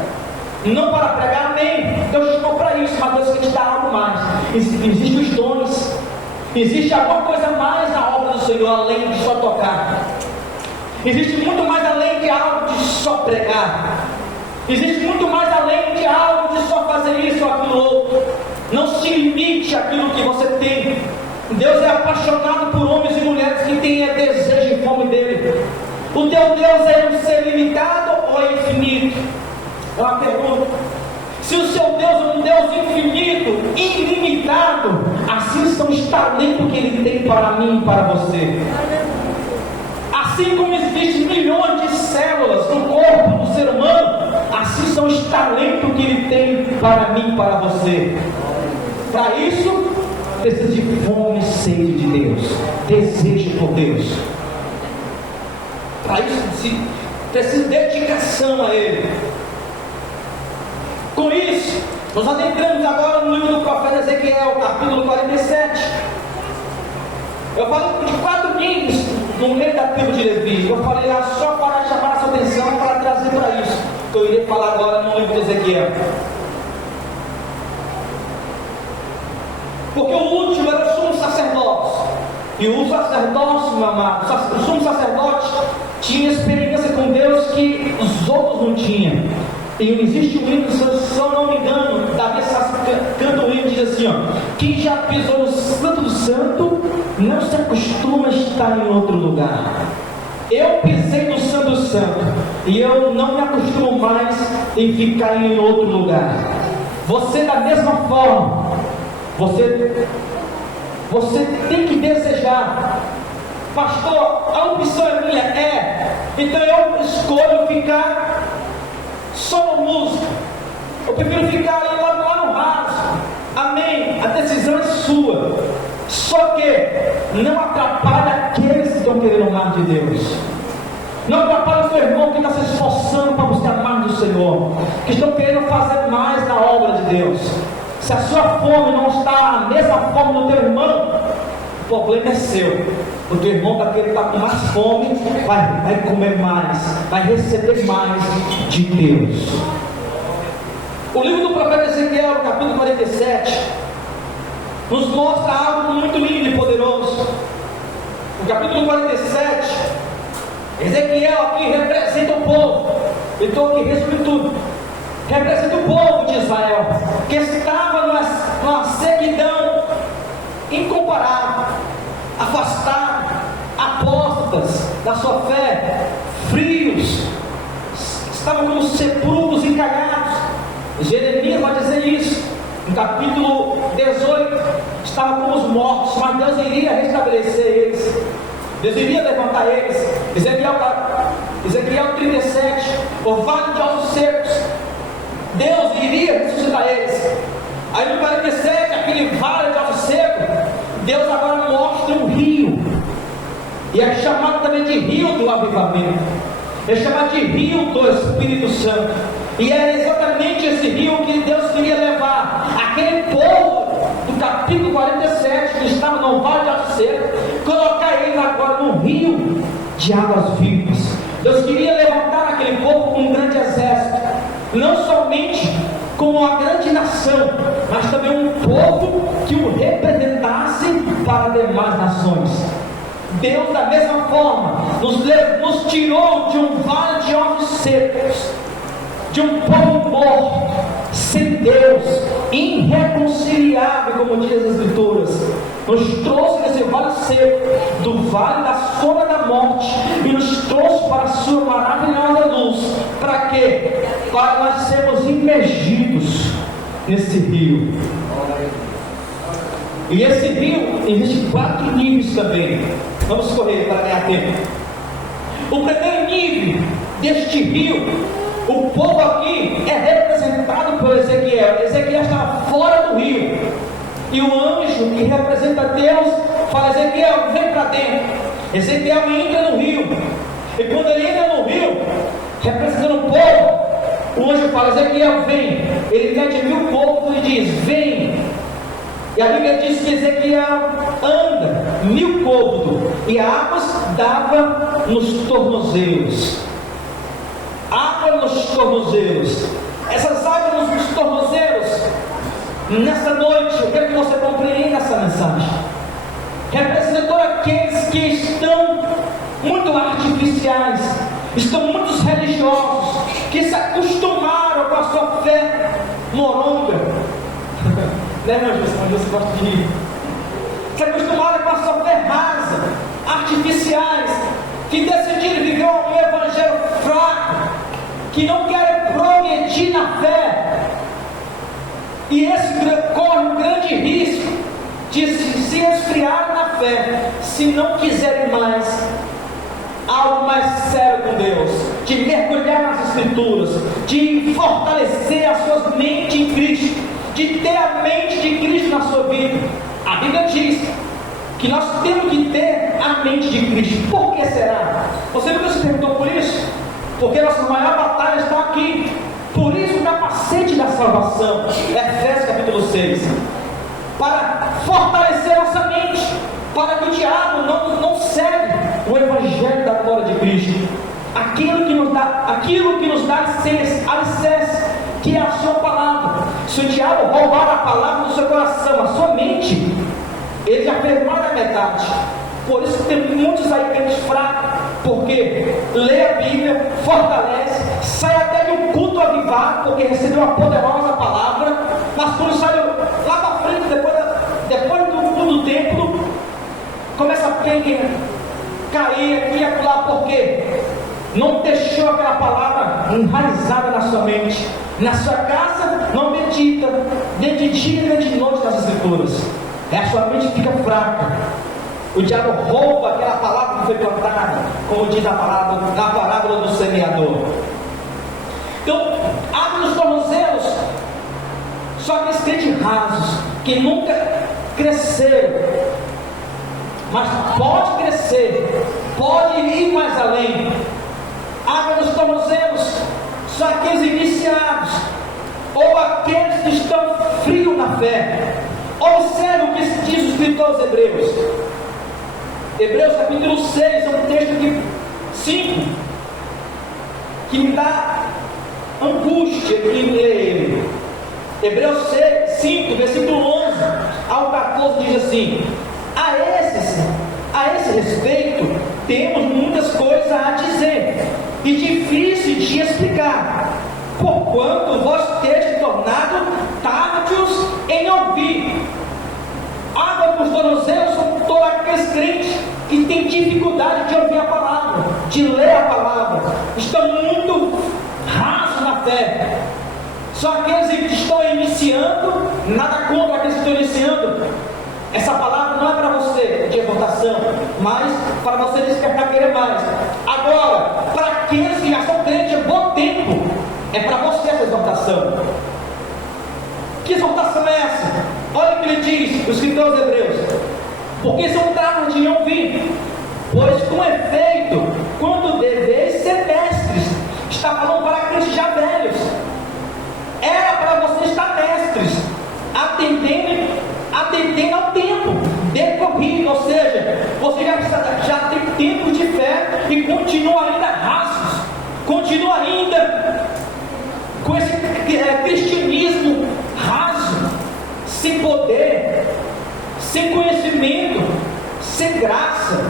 não para pregar, amém. Deus chamou para isso, mas Deus quer te dar algo mais. Existem os dons, existe alguma coisa mais na obra do Senhor, além de só tocar. Existe muito mais além de algo de só pregar. Existe muito mais além de algo de só fazer isso ou aquilo outro. Não se limite àquilo que você tem. Deus é apaixonado por homens e mulheres que têm desejo e fome dele. O teu Deus é um ser limitado ou é infinito? É uma pergunta. Se o seu Deus é um Deus infinito, ilimitado, assim são os talentos que Ele tem para mim e para você. Assim como existem milhões de células no corpo do ser humano, assim são os talentos que Ele tem para mim e para você. Para isso, precisa de fome e sede de Deus, desejo por Deus. Para isso, precisa de dedicação a Ele. Com isso, nós adentramos agora no livro do profeta Ezequiel, capítulo 47. Eu falo de 4 livros no meio da tribo de Levi. Eu falei só para chamar a sua atenção, para trazer para isso que eu irei falar agora no livro de Ezequiel. Porque o último era o sumo sacerdote. E o sacerdócio, meu amado, o sumo sacerdote tinha experiência com Deus que os outros não tinham. E existe um hino, se eu não me engano, Davi canta um hino que diz assim, ó: quem já pisou no santo do santo, não se acostuma a estar em outro lugar. Eu pisei no santo do santo, e eu não me acostumo mais em ficar em outro lugar. Você da mesma forma, você tem que desejar. Pastor, a opção é minha? Então eu escolho ficar só no músico. Eu prefiro ficar lá no raso. Amém. A decisão é sua. Só que não atrapalhe aqueles que estão querendo mais de Deus. Não atrapalhe o seu irmão que está se esforçando para buscar mais do Senhor, que estão querendo fazer mais na obra de Deus. Se a sua fome não está a mesma fome do teu irmão, o problema é seu. O teu irmão daquele que está com mais fome vai comer mais, vai receber mais de Deus. O livro do profeta Ezequiel, capítulo 47, nos mostra algo muito lindo e poderoso. O capítulo 47, Ezequiel aqui representa o povo. Eu estou aqui resumindo tudo. Representa o povo de Israel, que estava numa ceguidão incomparável, afastado, apóstatas da sua fé, frios, estavam como sepulcros encalhados. Jeremias vai dizer isso no capítulo 18, estavam como os mortos, mas Deus iria restabelecer eles, Deus iria levantar eles. Ezequiel 37, o vale de ossos secos, Deus iria ressuscitar eles. Aí no 47, aquele vale de ossos secos, Deus agora mostra um rio, e é chamado também de rio do avivamento, é chamado de rio do Espírito Santo, e era exatamente esse rio que Deus queria levar aquele povo do capítulo 47, que estava no vale de ossos secos, colocar eles agora num rio de águas vivas. Deus queria levantar aquele povo com um grande exército, não somente como uma grande nação, mas também um povo que o representasse para demais nações. Deus, da mesma forma, nos tirou de um vale de ossos secos, de um povo morto, sem Deus, irreconciliável, como diz as Escrituras. Nos trouxe desse vale seco, do vale da sombra da morte, e nos trouxe para a sua maravilhosa luz. Para quê? Para nós sermos imergidos nesse rio. E esse rio existe 4 níveis também. Vamos correr para ganhar tempo. O primeiro nível deste rio, o povo aqui é representado por para Ezequiel. Ezequiel estava fora do rio. E o anjo que representa Deus fala: Ezequiel, vem para dentro. Ezequiel entra no rio. E quando ele entra no rio, representando o povo, o anjo fala: Ezequiel, vem. Ele mete 1000 povos e diz: vem. E a Bíblia diz que Ezequiel anda 1000 côvados e a água dava nos tornozelos. Água nos tornozelos. Essas águas nos tornozelos, nessa noite, eu quero que você compreenda essa mensagem. Representou aqueles que estão muito artificiais, estão muito religiosos, que se acostumaram com a sua fé moronga. Né, meu Deus, você gosta de rir? Se acostumaram com a sua fé rasa, artificiais, que decidiram viver um evangelho fraco, que não querem progredir na fé. E esse corre um grande risco de se esfriar na fé, se não quiserem mais algo mais sério com Deus, de mergulhar nas Escrituras, de fortalecer as suas mentes em Cristo, de ter a mente de Cristo na sua vida. A Bíblia diz que nós temos que ter a mente de Cristo. Por que será? Você nunca se perguntou por isso? Porque a nossa maior batalha está aqui. Por isso o capacete da salvação, Efésios capítulo 6, para fortalecer nossa mente, para que o diabo não segue o evangelho da glória de Cristo, aquilo que nos dá alicerce, que é a sua palavra. Se o diabo roubar a palavra do seu coração, a sua mente, ele já fez mais da metade. Por isso tem muitos aí crentes fracos, porque lê a Bíblia, fortalece, sai até de um culto avivado, porque recebeu uma poderosa palavra, mas quando sai lá para frente, depois do culto do templo, começa a cair aqui e acolá, porque não deixou aquela palavra enraizada na sua mente. Na sua casa não medita, nem de dia nem de noite nas Escrituras. A sua mente fica fraca. O diabo rouba aquela palavra que foi plantada, como diz a palavra na parábola do semeador. Então, abre os tornozelos. Só que esses crentes rasos, que nunca cresceram, mas pode crescer, pode ir mais além. Abre os tornozelos. Só aqueles iniciados, ou aqueles que estão frios na fé. Observe o que diz o escritor aos Hebreus. Hebreus capítulo 6 é um texto 5 que me dá angústia em ler ele. Hebreus 5, versículo 11 ao 14 diz assim: a esse respeito temos muitas coisas a dizer e difícil de explicar, porquanto vós tendes tornado tardios em ouvir. Água dos tornozelos são todos aqueles crentes que têm dificuldade de ouvir a palavra, de ler a palavra, estão muito rasos na fé. Só aqueles que estão iniciando, nada contra aqueles que estão iniciando. Essa palavra não é para você de exortação, mas para você despertar querer mais. Agora, para aqueles que já são crentes há bom tempo, é para você essa exortação. Que exortação é essa? Olha o que ele diz, o escritor aos Hebreus: porque são tardes de ouvir, pois com efeito, quando deveis ser mestres. Está falando para crentes já velhos. Era para você estar mestres, atendendo ao tempo decorrido, ou seja, você já tem tempo de fé e continua ainda rasos, continua ainda com esse cristianismo raso, sem poder, sem conhecimento, sem graça.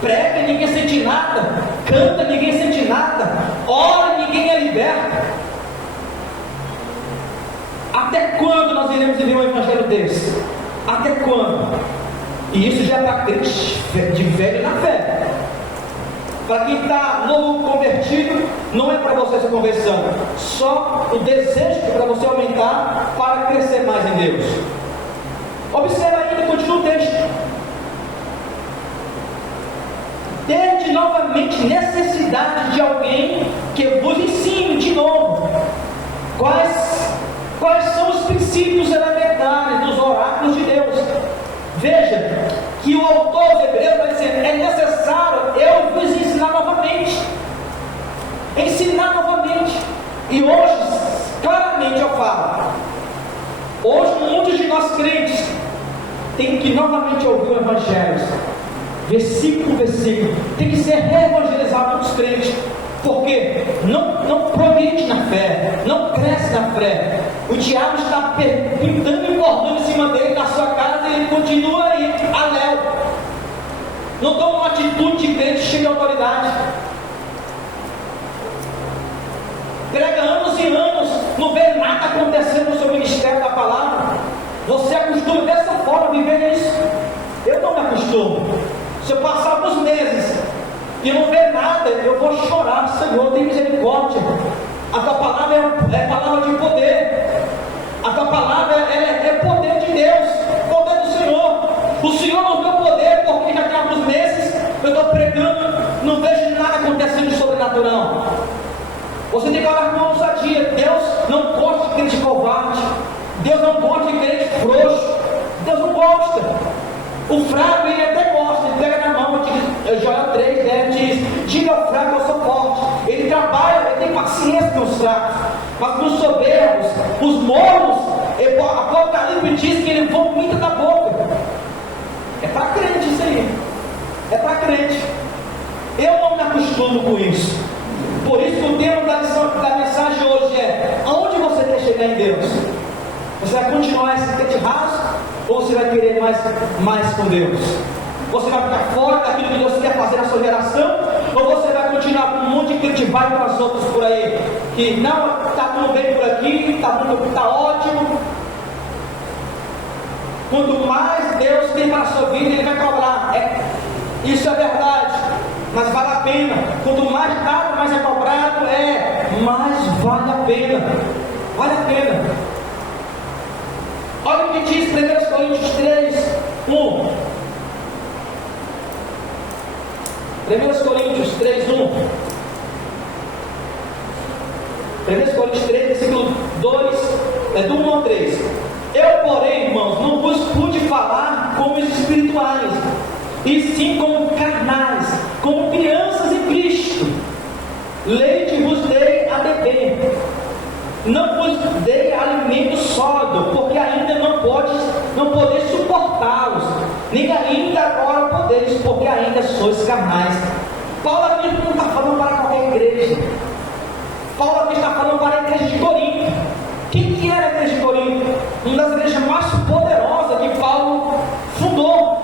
Prega, ninguém sente nada. Canta, ninguém sente nada. Ora, ninguém é liberto. Até quando nós iremos viver um evangelho desse? Até quando? E isso já é para crente de velho na fé. Para quem está novo convertido, não é para você essa conversão. Só o desejo para você aumentar, para crescer mais em Deus. Observa ainda, continua o texto. Tende novamente necessidade de alguém que vos ensine de novo quais princípios elementares dos oráculos de Deus. Veja que o autor de Hebreus está dizendo: é necessário eu vos ensinar novamente. Ensinar novamente. E hoje, claramente eu falo, hoje muitos de nós crentes têm que novamente ouvir o Evangelho, versículo por versículo, tem que ser reevangelizado pelos crentes, porque não progride na fé, não cresce na fé. O diabo está pintando e bordando em cima dele, na sua casa, e ele continua aí, aléu. Não toma uma atitude de crente cheia de autoridade. Prega anos e anos, não vê nada acontecendo no seu ministério da palavra. Você acostuma dessa forma a viver isso. Eu não me acostumo. Se eu passar alguns meses e não ver nada, eu vou chorar. Senhor, tem misericórdia. A tua palavra é palavra de poder. A tua palavra é poder de Deus, poder do Senhor. O Senhor nos deu poder, porque já tem alguns meses eu estou pregando, não vejo nada acontecendo de sobrenatural. Você tem que falar com ousadia. Deus não gosta de crente covarde. Deus não gosta de crente frouxo. Deus não gosta. O fraco, ele até gosta. Ele pega na mão, Joel 3, né, diz: diga ao fraco, eu sou forte. Ele trabalha, ele tem paciência com os fracos. Mas com os soberbos, os mornos, a Apocalipse diz que ele vomita da boca. É para crente isso aí. É para crente. Eu não me acostumo com isso. Por isso que o tema da mensagem hoje é: aonde você quer chegar em Deus? Você vai continuar esse crente raso? Ou você vai querer mais com Deus? Você vai ficar fora daquilo que Deus quer fazer na sua geração? Ou você vai continuar com um monte de crente vai para os outros por aí? Que não, está tudo bem por aqui, está ótimo. Quanto mais Deus tem para a sua vida, Ele vai cobrar. Isso é verdade. Mas vale a pena. Quanto mais dado, mais é cobrado, mais vale a pena. Vale a pena. Olha o que diz 1 Coríntios 3, 1. 1 Coríntios 3, 1. 1 Coríntios 3, versículo 2, do 1 ao 3. Eu, porém, irmãos, não vos pude falar como os espirituais, e sim como carnais, como crianças em Cristo. Leite vos dei a beber, não vos dei alimento sólido, porque ainda não podeis suportá-los, nem ainda agora podeis, porque ainda sois carnais. Paulo aqui não está falando para qualquer igreja. Paulo aqui está falando para a igreja de Corinto. Quem que era a igreja de Corinto? Uma das igrejas mais poderosas que Paulo fundou,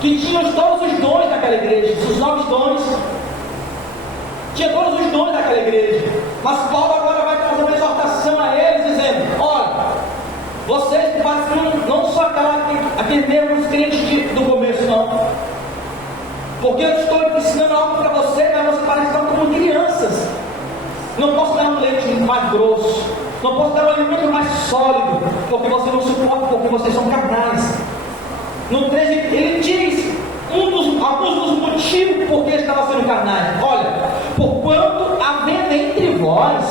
que tinha todos os dons daquela igreja, os 9 dons. Tinha todos os dons daquela igreja. Mas Paulo agora vai fazer uma exortação a eles, dizendo: olha, vocês não são aqueles mesmos crentes do começo, não. Porque eu estou ensinando algo para você, mas você parece estar como crianças. Não posso dar um leite mais grosso, não posso dar um alimento mais sólido, porque você não suporta, porque vocês são carnais. No 13 ele diz alguns dos motivos por que estava sendo carnais. Olha, porquanto havendo entre vós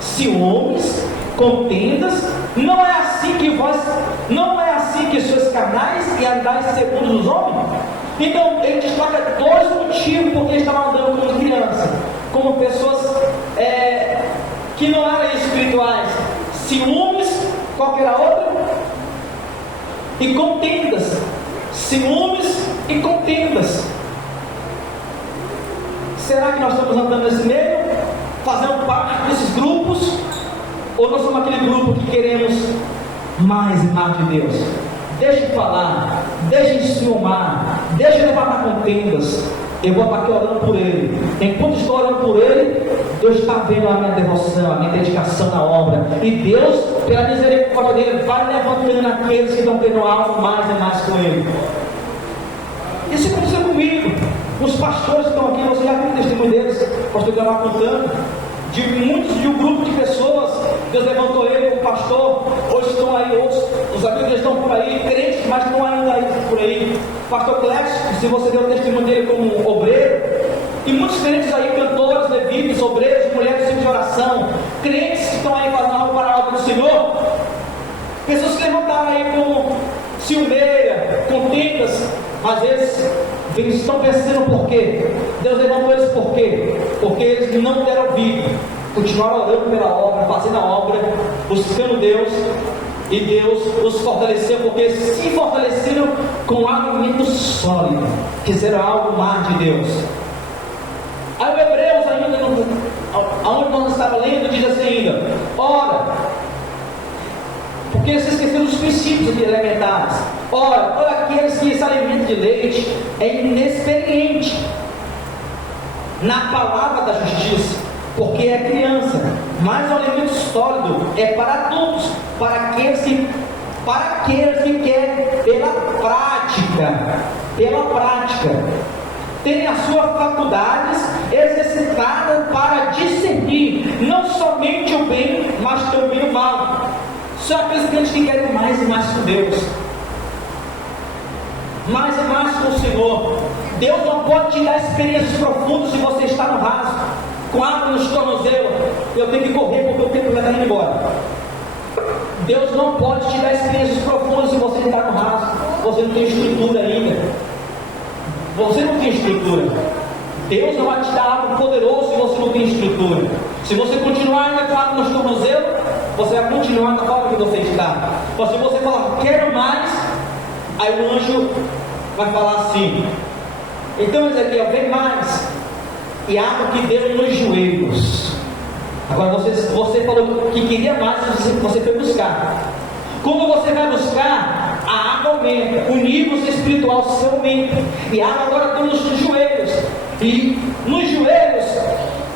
ciúmes, contendas, não é assim que sois carnais e andais segundo os homens? Então ele destaca 2 motivos por que estavam andando como crianças, como pessoas que não eram espirituais: ciúmes, qual que era a outra? E contendas. Ciúmes e contendas. Será que nós estamos andando nesse meio, fazendo parte desses grupos, ou nós somos aquele grupo que queremos mais e mais de Deus? Deixa de falar, deixa de ciúmar, deixa de levantar contendas. Eu vou estar aqui orando por ele. Enquanto estou orando por ele, Deus está vendo a minha devoção, a minha dedicação na obra. E Deus, pela misericórdia dele, vai levantando aqueles que estão tendo algo mais e mais com ele. Isso aconteceu comigo. Os pastores que estão aqui, você já viu o testemunho deles, o pastor estava contando, de um grupo de pessoas. Deus levantou ele como pastor. Hoje estão aí, os amigos estão por aí, crentes, mas estão ainda aí por aí. Pastor Clécio, se você deu o testemunho dele como obreiro, e muitos crentes aí, cantores, levitas, obreiros, mulheres de oração, crentes que estão aí fazendo algo para a obra do Senhor. Pessoas que levantaram aí com ciumeira, contentas, às vezes eles estão pensando por quê? Deus levantou eles por quê? Porque eles não deram ouvido, continuaram orando pela obra, fazendo a obra, buscando Deus, e Deus os fortaleceu, porque se fortaleceram com alimento sólido, fizeram algo mais de Deus. Aí o Hebreus ainda, aonde nós estávamos lendo, diz assim ainda: ora, porque se esqueceram dos princípios elementares. Ora, aqueles que se alimentam de leite é inexperiente na palavra da justiça, porque é criança, mas o alimento sólido é para adultos, para aqueles que querem pela prática, terem as suas faculdades exercitadas para discernir não somente o bem, mas também o mal. São aqueles crentes que querem mais e mais com Deus, mais e mais com o Senhor. Deus não pode te dar experiências profundas se você está no raso, com água nos tornozelos. Eu tenho que correr porque o tempo já está indo embora. Deus não pode te dar experiências profundas se você está no raso. Você não tem estrutura ainda. Você não tem estrutura. Deus não vai te dar algo poderoso se você não tem estrutura. Se você continuar ainda com água nos tornozelos, você vai continuar na forma que você está. Mas se você falar, quero mais, aí o anjo vai falar assim: então Ezequiel, vem mais. E água que deu nos joelhos. Agora você falou que queria mais, você foi buscar. Quando você vai buscar, a água aumenta, o nível espiritual seu aumenta, e a água agora está nos joelhos, e nos joelhos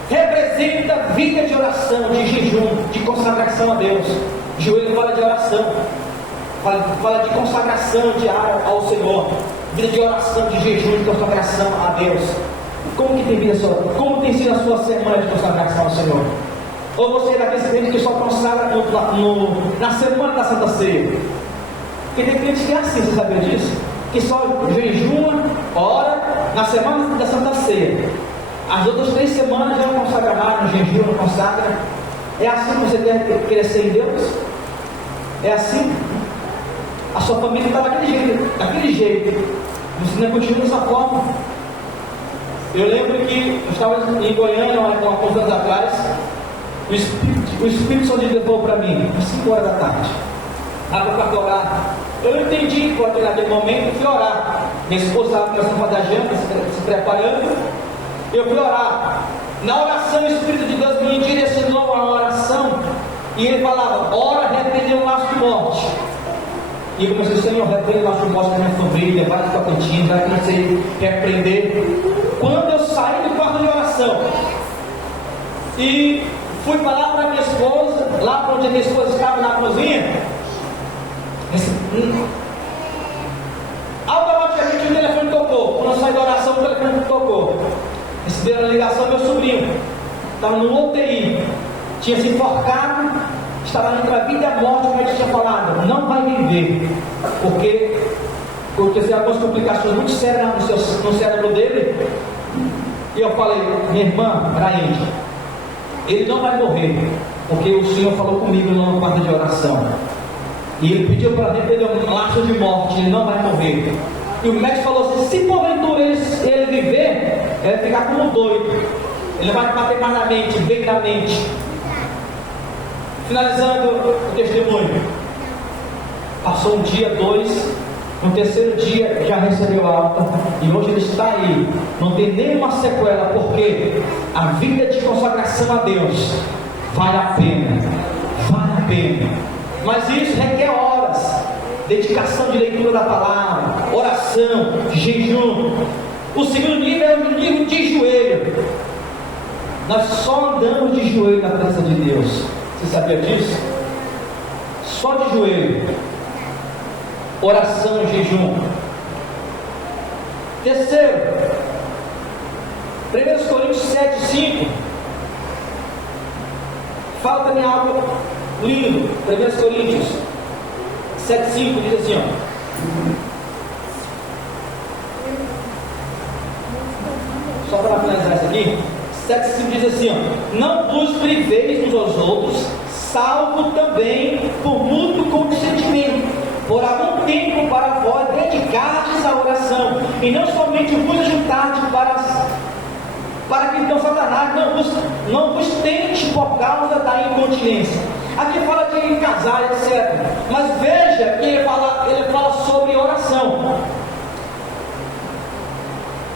representa vida de oração, de jejum, de consagração a Deus. Joelho fala de oração, fala de consagração diária ao Senhor, vida de oração, de jejum, de consagração a Deus. Como tem sido a sua semana de consagração ao Senhor? Ou você é daqueles crentes que só consagra na semana da Santa Ceia? Porque tem crentes que é assim, você sabia disso? Que só jejuma, ora, na semana da Santa Ceia. As outras 3 semanas já não consagra mais, no jejum, não consagra. É assim que você deve crescer em Deus? É assim? A sua família está daquele jeito. Você não continua dessa forma. Eu lembro que eu estava em Goiânia, há alguns anos atrás, o Espírito Santo levou para mim, às 5 horas da tarde, para orar. Eu não entendi porque naquele momento, fui orar. Minha esposa estava começando a fazer a janta, se preparando. Eu fui orar. Na oração, o Espírito de Deus me direcionou a oração, e ele falava: ora, repreende o laço de morte. E eu comecei: Senhor, repreende o laço de morte da minha família, vai para o cantinho, vai que não sei repreender. Quando eu saí do quarto de oração e fui falar para minha esposa, lá para onde a minha esposa estava, na cozinha, automaticamente o telefone tocou. Quando eu saí da oração, o telefone tocou. Recebi a ligação do meu sobrinho, estava no UTI, tinha se enforcado, estava entre a vida e a morte. O médico tinha falado: não vai viver, porque aconteceram algumas complicações muito sérias no cérebro dele. E eu falei: minha irmã, Brainde, ele não vai morrer, porque o Senhor falou comigo no quarto de oração, e ele pediu para repreender um laço de morte, ele não vai morrer. E o médico falou assim: se porventura ele viver, ele vai ficar como doido, ele vai bater mais na mente, bem na mente. Finalizando o testemunho, passou um dia, 2, no terceiro dia já recebeu alta, e hoje ele está aí, não tem nenhuma sequela, porque a vida de consagração a Deus vale a pena, mas isso requer horas, dedicação de leitura da palavra, oração, jejum. O segundo nível é o nível de joelho. Nós só andamos de joelho na presença de Deus. Você sabia disso? Só de joelho. Oração, jejum. Terceiro, 1 Coríntios 7:5. Fala também algo lindo. 1 Coríntios 7:5 diz assim, só para finalizar isso aqui, 7:5 diz assim, não vos priveis uns aos outros, salvo também por mútuo consentimento. por algum tempo para vós dedicardes à oração, e não somente vos juntardes para que então Satanás não vos tente por causa da incontinência. Aqui fala de casar, etc. Mas veja que ele fala sobre oração.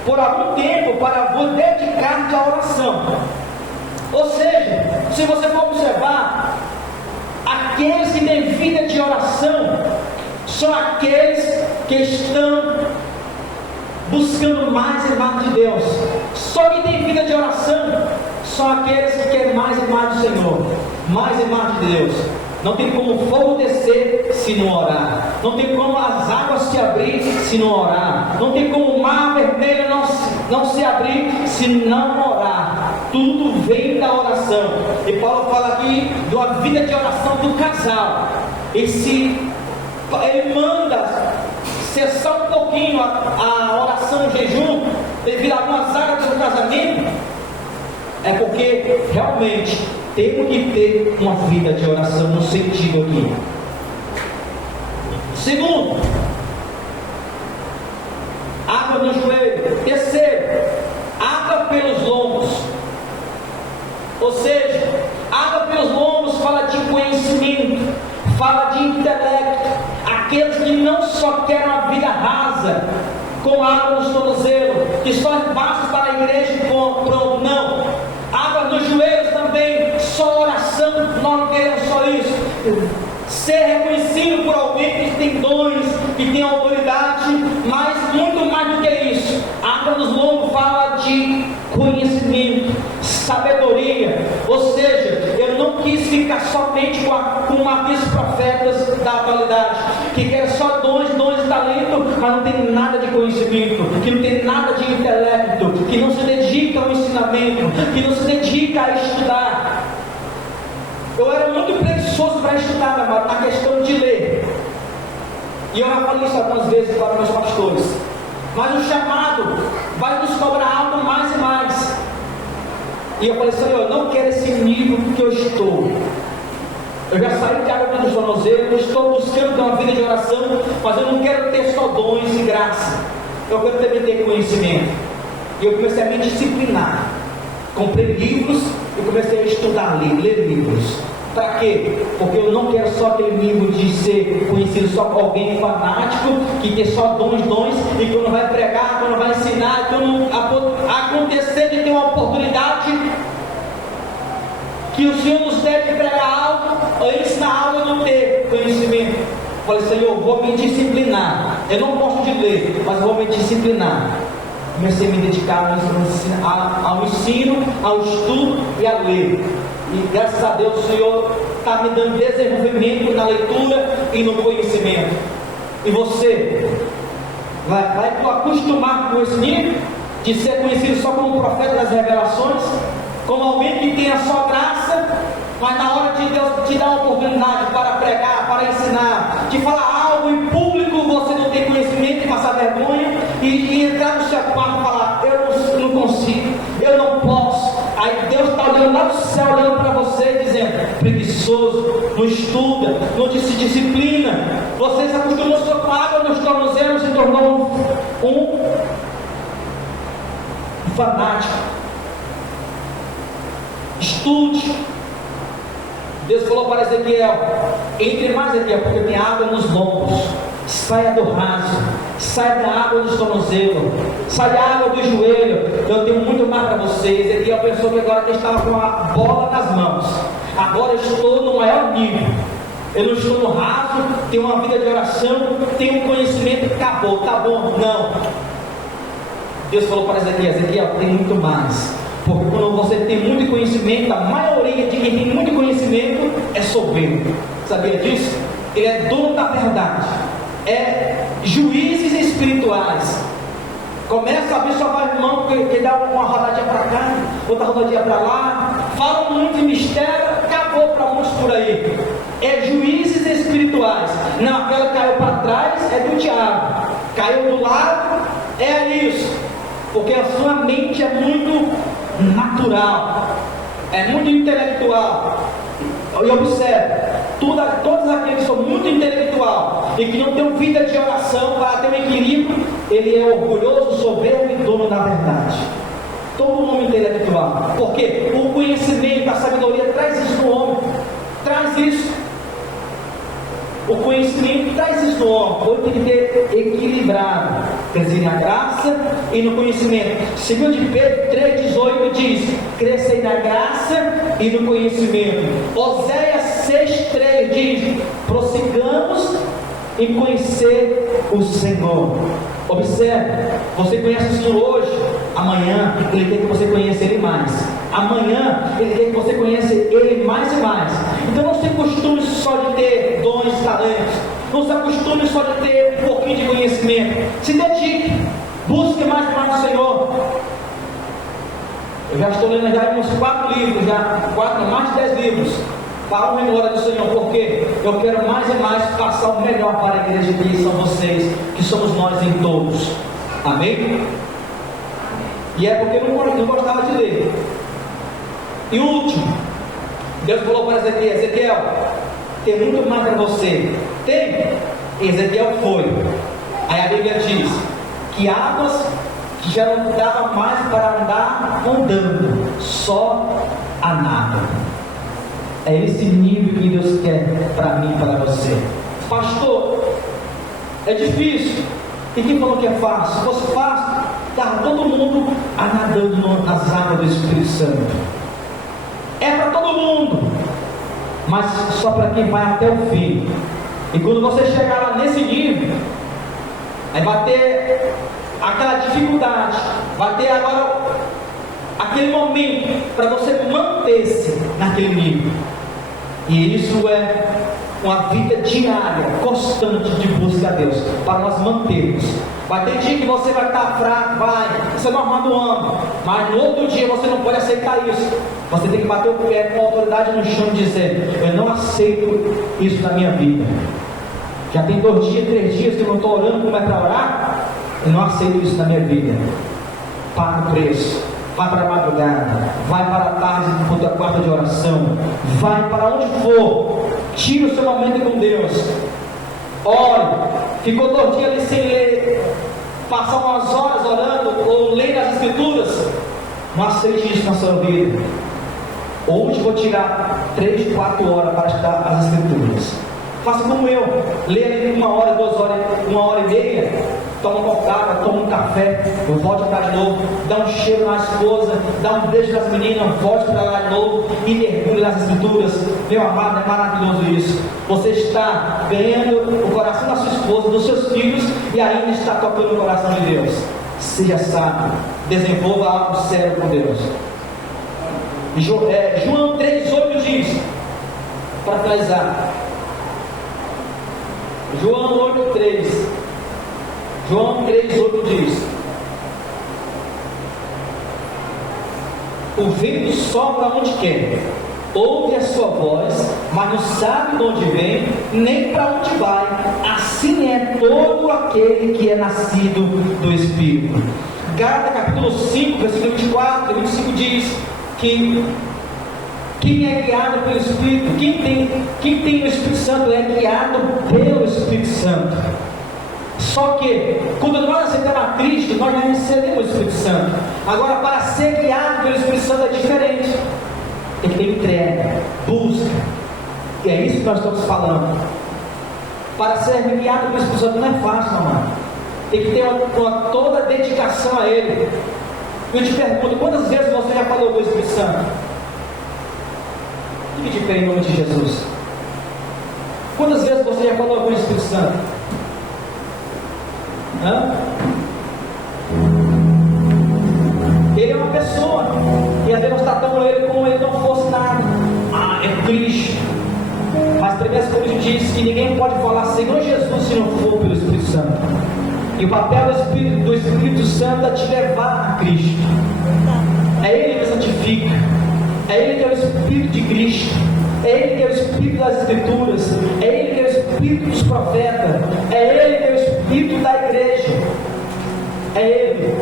Por algum tempo para vos dedicar-te à oração. Ou seja, se você for observar, aqueles que têm vida de oração são aqueles que estão buscando mais e mais de Deus. Só que tem vida de oração são aqueles que querem mais e mais do Senhor, mais e mais de Deus. Não tem como o fogo descer se não orar. Não tem como as águas se abrir se não orar. Não tem como o mar vermelho não se abrir se não orar. Tudo vem da oração. E Paulo fala aqui de uma vida de oração do casal. Ele manda cessar um pouquinho a oração, o jejum, devido a algumas áreas do casamento. É porque realmente temos que ter uma vida de oração no sentido aqui. Segundo, água no joelho. Terceiro, água pelos lombos. Ou seja, água pelos lombos fala de conhecimento, fala de intelecto. Aqueles que não só querem uma vida rasa, com água nos tornozelos, que só basta para a igreja e pronto. Não. Água nos joelhos também, só oração, nós não queremos só isso. Ser reconhecido por alguém que tem dons, que tem autoridade, mas muito mais do que isso. Água nos lombos fala de conhecimento, sabedoria. Ou seja, eu não quis ficar somente com aqueles profetas da atualidade, que querem só dons e talento, mas não tem nada de conhecimento, que não tem nada de intelecto, que não se dedica ao ensinamento, que não se dedica a estudar. Eu era muito preguiçoso para estudar, na questão de ler. E eu já falei isso algumas vezes para meus pastores. Mas o chamado vai nos cobrar algo mais e mais. E eu falei, Senhor, eu não quero esse nível que eu estou. Eu já saí de água dos tornozelos, eu estou buscando ter uma vida de oração, mas eu não quero ter só dons e graça. Eu quero também ter conhecimento. E eu comecei a me disciplinar. Comprei livros e comecei a estudar, ler livros. Para quê? Porque eu não quero só aquele nível de ser conhecido só por alguém fanático, que tem só dons, e quando vai pregar, quando vai ensinar, quando acontecer de ter uma oportunidade que o Senhor nos deve pregar algo, ou ensinar algo, eu não ter conhecimento. Falei, Senhor, vou me disciplinar. Eu não gosto de ler, mas vou me disciplinar. Comecei a me dedicar ao ensino, ao estudo e a ler. E graças a Deus o Senhor está me dando desenvolvimento na leitura e no conhecimento. E você vai acostumar com esse nível de ser conhecido só como profeta das revelações, como alguém que tem a sua graça, mas na hora de Deus te dar uma oportunidade para pregar, para ensinar, de falar algo em público, você não tem conhecimento e passar vergonha, e entrar no seu quarto e falar, eu não consigo, eu não posso. Aí Deus está olhando lá do céu, olhando para você, dizendo, preguiçoso, não estuda, não se disciplina, você se acostumou só com água nos tornozelos, se tornou um fanático. Estude. Deus falou para Ezequiel, entre mais Ezequiel, porque tem água nos lombos. Saia do raso, saia da água dos tornozelos, saia da água do joelho. Eu tenho muito mais para vocês. Ezequiel pensou que agora ele estava com a bola nas mãos. Agora eu estou no maior nível. Eu não estou no raso, tenho uma vida de oração, tenho um conhecimento, acabou, tá bom? Não. Deus falou para Ezequiel, Ezequiel, tem muito mais. Porque quando você tem muito conhecimento, a maioria de quem tem muito conhecimento é soberbo. Sabia disso? Ele é dono da verdade. É juízes espirituais. Começa a ver só vai irmão que dá uma rodadinha para cá, outra rodadinha para lá, fala muito de mistério, acabou para muitos por aí. É juízes espirituais. Não, aquela que caiu para trás é do diabo, caiu do lado, é isso. Porque a sua mente é muito natural, é muito intelectual. E observe, todos aqueles que são muito intelectual e que não têm vida de oração para ter um equilíbrio, ele é orgulhoso, soberbo e dono da verdade. Todo homem intelectual, porque o conhecimento, a sabedoria traz isso no homem, traz isso. O conhecimento traz isso no homem, ou tem que ter equilibrado, quer dizer, na graça e no conhecimento. Segundo de Pedro 3,18 diz: crescei na graça e no conhecimento. Oséias 6,3 diz: prossigamos em conhecer o Senhor. Observe, você conhece o Senhor hoje, amanhã Ele quer que você conheça Ele mais. Amanhã Ele quer que você conheça Ele mais e mais. Então não se acostume só de ter dons, talentos. Não se acostume só de ter um pouquinho de conhecimento. Se dedique, busque mais e mais o Senhor. Eu já estou lendo já uns 4 livros, mais de 10 livros. Para a honra e glória do Senhor, porque eu quero mais e mais passar o melhor para a igreja que são vocês, que somos nós em todos. Amém? E é porque eu não gostava de ler. E o último, Deus falou para Ezequiel: Ezequiel, tem muito mais para você. Tem? Ezequiel foi. Aí a Bíblia diz que águas que já não dava mais para andar andando, só a nada. É esse nível que Deus quer para mim e para você. Pastor, é difícil. E quem falou que é fácil? Se fosse fácil, estava todo mundo nadando nas águas do Espírito Santo. É para todo mundo, mas só para quem vai até o fim. E quando você chegar lá nesse nível, aí vai ter aquela dificuldade, vai ter agora aquele momento para você manter-se naquele nível. E isso é uma vida diária, constante de busca a Deus, para nós mantermos. Vai ter dia que você vai estar fraco, isso é normal do ano, mas no outro dia você não pode aceitar isso. Você tem que bater o pé com autoridade no chão e dizer: eu não aceito isso na minha vida. Já tem 2 dias, 3 dias que eu não estou orando como é para orar. Eu não aceito isso na minha vida. Paga o preço. Vai para a madrugada, vai para a tarde do quarto de oração, vai para onde for, tira o seu momento com Deus, ore. Ficou 2 dias ali sem ler, passar umas horas orando ou lendo as Escrituras, não aceite isso na sua vida. Hoje vou tirar 3, 4 horas para estudar as Escrituras. Faça como eu, leia ali 1 hora, 2 horas, 1h30, toma um copo d'água, toma um café, eu volto para de novo, dá um cheiro na esposa, dá um beijo nas meninas, volte para lá de novo e mergulhe nas Escrituras. Meu amado, é maravilhoso isso. Você está ganhando o coração da sua esposa, dos seus filhos, e ainda está tocando o coração de Deus. Seja sábio, desenvolva algo sério com Deus. João 3,8 diz, para finalizar, João 8,3 diz: o vento sopra onde quer, ouve a sua voz, mas não sabe de onde vem, nem para onde vai. Assim é todo aquele que é nascido do Espírito. Gálatas capítulo 5, versículo 24 e 25 diz que quem é guiado pelo Espírito, quem tem o Espírito Santo é guiado pelo Espírito Santo. Só que, quando nós aceitamos a Cristo, nós não recebemos o Espírito Santo. Agora, para ser guiado pelo Espírito Santo é diferente. Tem que ter entrega, busca. E é isso que nós estamos falando. Para ser guiado pelo Espírito Santo não é fácil, não. Tem que ter toda a dedicação a Ele. Eu te pergunto, quantas vezes você já falou com o Espírito Santo? Fique de pé em nome de Jesus. Quantas vezes você já falou com o Espírito Santo? Ele é uma pessoa, e às vezes nós tratamos ele como ele não fosse nada. É Cristo. Mas 1 Coríntios diz que ninguém pode falar Senhor Jesus se não for pelo Espírito Santo. E o papel do Espírito Santo é te levar a Cristo. É Ele que santifica. É Ele que é o Espírito de Cristo. É Ele que é o Espírito das Escrituras. É Ele que é o Espírito dos profetas. É Ele que é o Espírito da igreja. É Ele.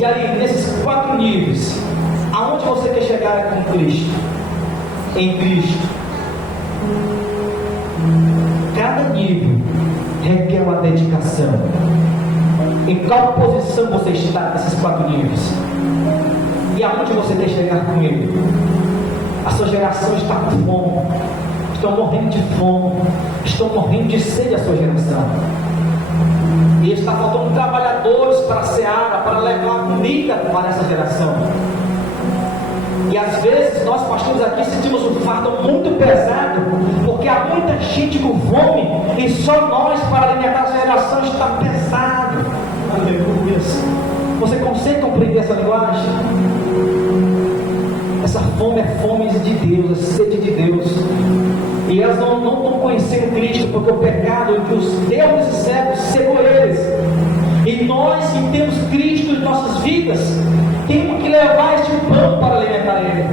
E ali, nesses 4 níveis, aonde você quer chegar com Cristo? Em Cristo. Cada nível requer uma dedicação. Em qual posição você está nesses 4 níveis? E aonde você quer chegar com ele? A sua geração está com fome, estão morrendo de fome, estão morrendo de sede a sua geração. E está faltando trabalhadores para a seara, para levar comida para essa geração. E às vezes nós pastores aqui sentimos um fardo muito pesado, porque há muita gente com fome, e só nós para alimentar a geração está pesado. Aleluia. Você consegue compreender essa linguagem? Essa fome é fome de Deus, é sede de Deus. E elas não estão conhecendo Cristo, porque o pecado e os deuses cegos cegou eles. E nós que temos Cristo em nossas vidas, temos que levar este pão para alimentar ele.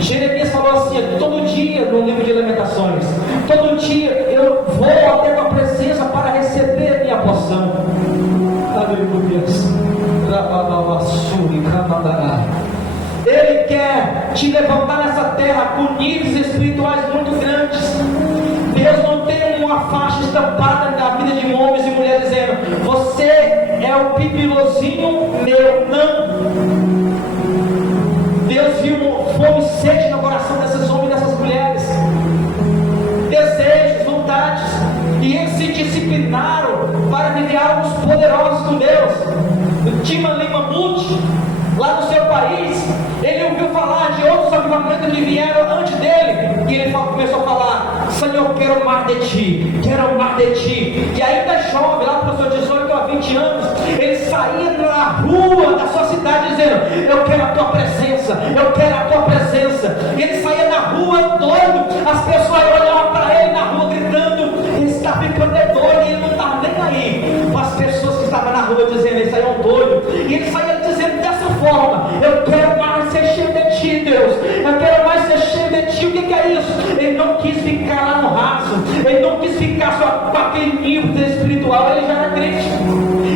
Jeremias falou assim, todo dia no livro de Lamentações, todo dia eu vou até tua presença para receber a minha porção. Aleluia. Ele quer te levantar nessa terra com níveis espirituais muito grandes. Deus não tem uma faixa estampada na vida de homens e mulheres dizendo, você é o pipilozinho meu, não. Deus viu fome e sede no coração desses homens e dessas mulheres, desejos, vontades, e eles se disciplinaram para viver algo poderosos com Deus. Timali Mamute, lá no seu país, ele ouviu falar de outros avivamentos que vieram antes dele, e ele começou a falar, Senhor, quero mais de ti, quero mais de ti. E ainda jovem, lá para os seus 18 a 20 anos, ele saía na rua da sua cidade dizendo, eu quero a tua presença, eu quero a tua presença. E ele saía na rua doido, as pessoas olhavam para ele na rua gritando, ele está ficando doido, e ele não estava nem aí com as pessoas que estavam na rua dizendo, ele saía doido, e ele saía dizendo dessa forma, eu quero mais ser cheio de ti, Deus, eu quero mais ser cheio de ti. O que é isso? Ele não quis ficar lá no raso, ele não quis ficar só com aquele nível espiritual, ele já era crente,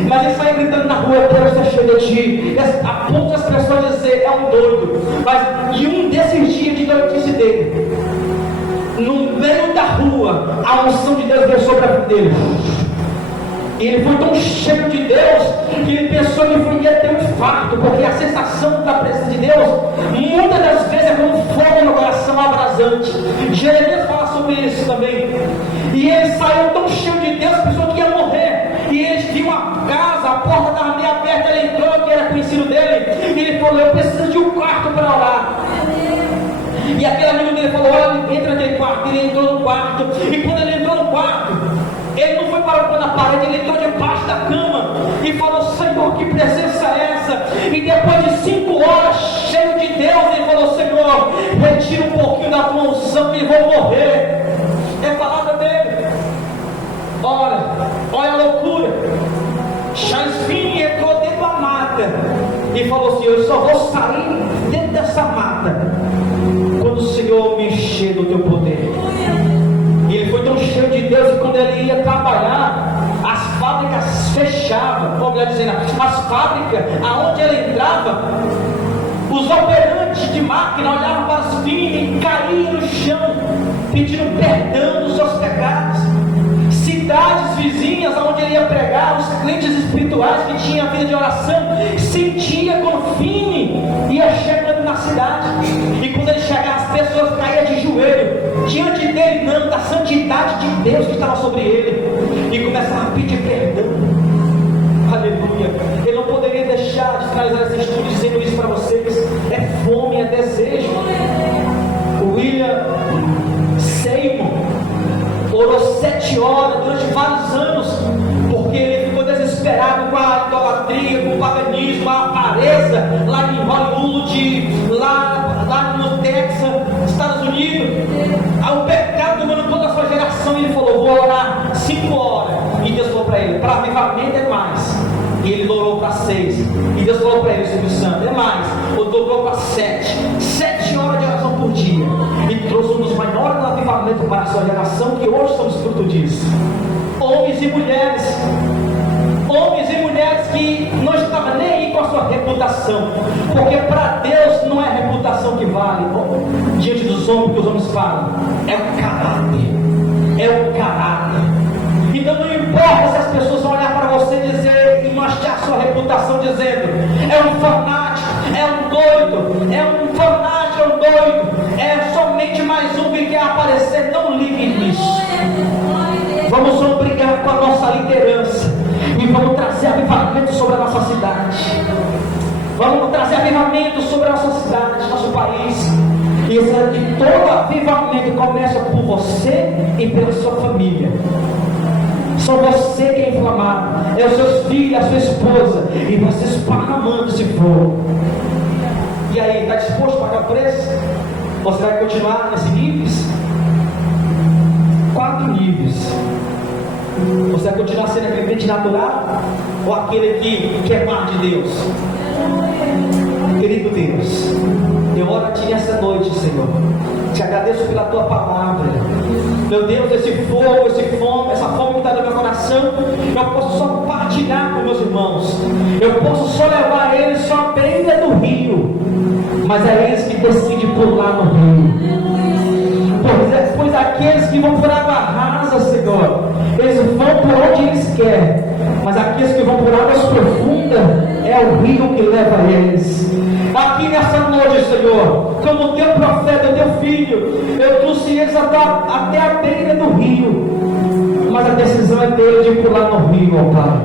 mas ele saía gritando na rua, eu quero ser cheio de ti, a ponto das pessoas dizer, é um doido. Mas em um desses dias de doidice dele, no meio da rua, a unção de Deus veio sobre a vida dele. E ele foi tão cheio de Deus que ele pensou que ele ia ter um infarto, porque a sensação da presença de Deus muitas das vezes é como fogo no coração abrasante. Jeremias fala sobre isso também. E ele saiu tão cheio de Deus, pensou que ia morrer. E ele viu uma casa, a porta estava meio aberta, ele entrou, que era conhecido dele, e ele falou, eu preciso de um quarto para orar. E aquele amigo dele falou, olha, entra naquele quarto. Ele entrou no quarto, e quando ele entrou no quarto, ele não foi para na parede, ele entrou debaixo da cama e falou, Senhor, que presença é essa? E depois de 5 horas, cheio de Deus, ele falou, Senhor, retira um pouquinho da tua unção que eu vou morrer. É a palavra dele. Olha a loucura. Chansfini entrou dentro da mata e falou assim, eu só vou sair dentro dessa mata quando o Senhor me encher do teu poder. E ele foi tão cheio de Deus que quando ele ia trabalhar, as fábricas fechavam, como melhor dizendo, as fábricas, aonde ele entrava, os operantes de máquina olhavam para os filhos e caíam no chão, pedindo perdão dos seus pecados. Cidades vizinhas, aonde ele ia pregar, os clientes espirituais que tinham a vida de oração, sentia confine, ia chegando na cidade, e quando ele chegava, as pessoas caíam de joelho diante dele, não, da santidade de Deus que estava sobre ele, e começavam a pedir perdão. Aleluia. Ele não poderia deixar de finalizar esse estudo dizendo isso para vocês. É fome, é desejo. O William Seymour orou 7 horas durante vários anos, porque ele ficou desesperado com a idolatria, com o paganismo, a avareza lá em Hollywood, lá no Texas, Estados Unidos. O pecado dominou toda a sua geração. E ele falou, vou orar 5 horas. E Deus falou para ele, para avivamento é mais. E ele orou para 6. E Deus falou para ele, Espírito Santo, é mais. Ou dobrou para 7. 7 horas de oração por dia. E trouxe um dos maiores avivamentos para a sua geração, que hoje somos fruto disso. Homens e mulheres que não estavam nem aí com com a sua reputação, porque para Deus não é a reputação que vale diante dos homens, que os homens falam, é o caráter, é o caráter. Então não importa se as pessoas vão olhar para você e dizer, e manchar sua reputação dizendo, é um fanático, é um doido, é um fanático, é um doido, é somente mais um que quer aparecer. Não ligue nisso. Vamos obrigar com a nossa liderança e vamos trazer avivamento sobre a nossa cidade. Vamos trazer avivamento sobre a nossa cidade, nosso país. E todo avivamento começa por você e pela sua família. Só você que é inflamado, é os seus filhos, a sua esposa, e você esparramando esse fogo. E aí, está disposto a pagar o preço? Você vai continuar nesses níveis? 4 níveis. Você vai continuar sendo aquele crente natural? Ou aquele que quer mais de Deus? Querido Deus, eu oro a Ti nessa noite, Senhor. Te agradeço pela Tua palavra. Meu Deus, esse fogo, essa fome que está no meu coração, eu posso só compartilhar com meus irmãos. Eu posso só levar eles só à beira do rio. Mas é eles que decidem pular no rio. Pois aqueles que vão por água rasa, Senhor, eles vão por onde eles querem. Mas aqueles que vão por águas profundas, é o rio que leva eles. Aqui nessa noite, Senhor, como teu profeta, teu filho, eu trouxe eles até a beira do rio. Mas a decisão é dele de pular no rio, ó Pai.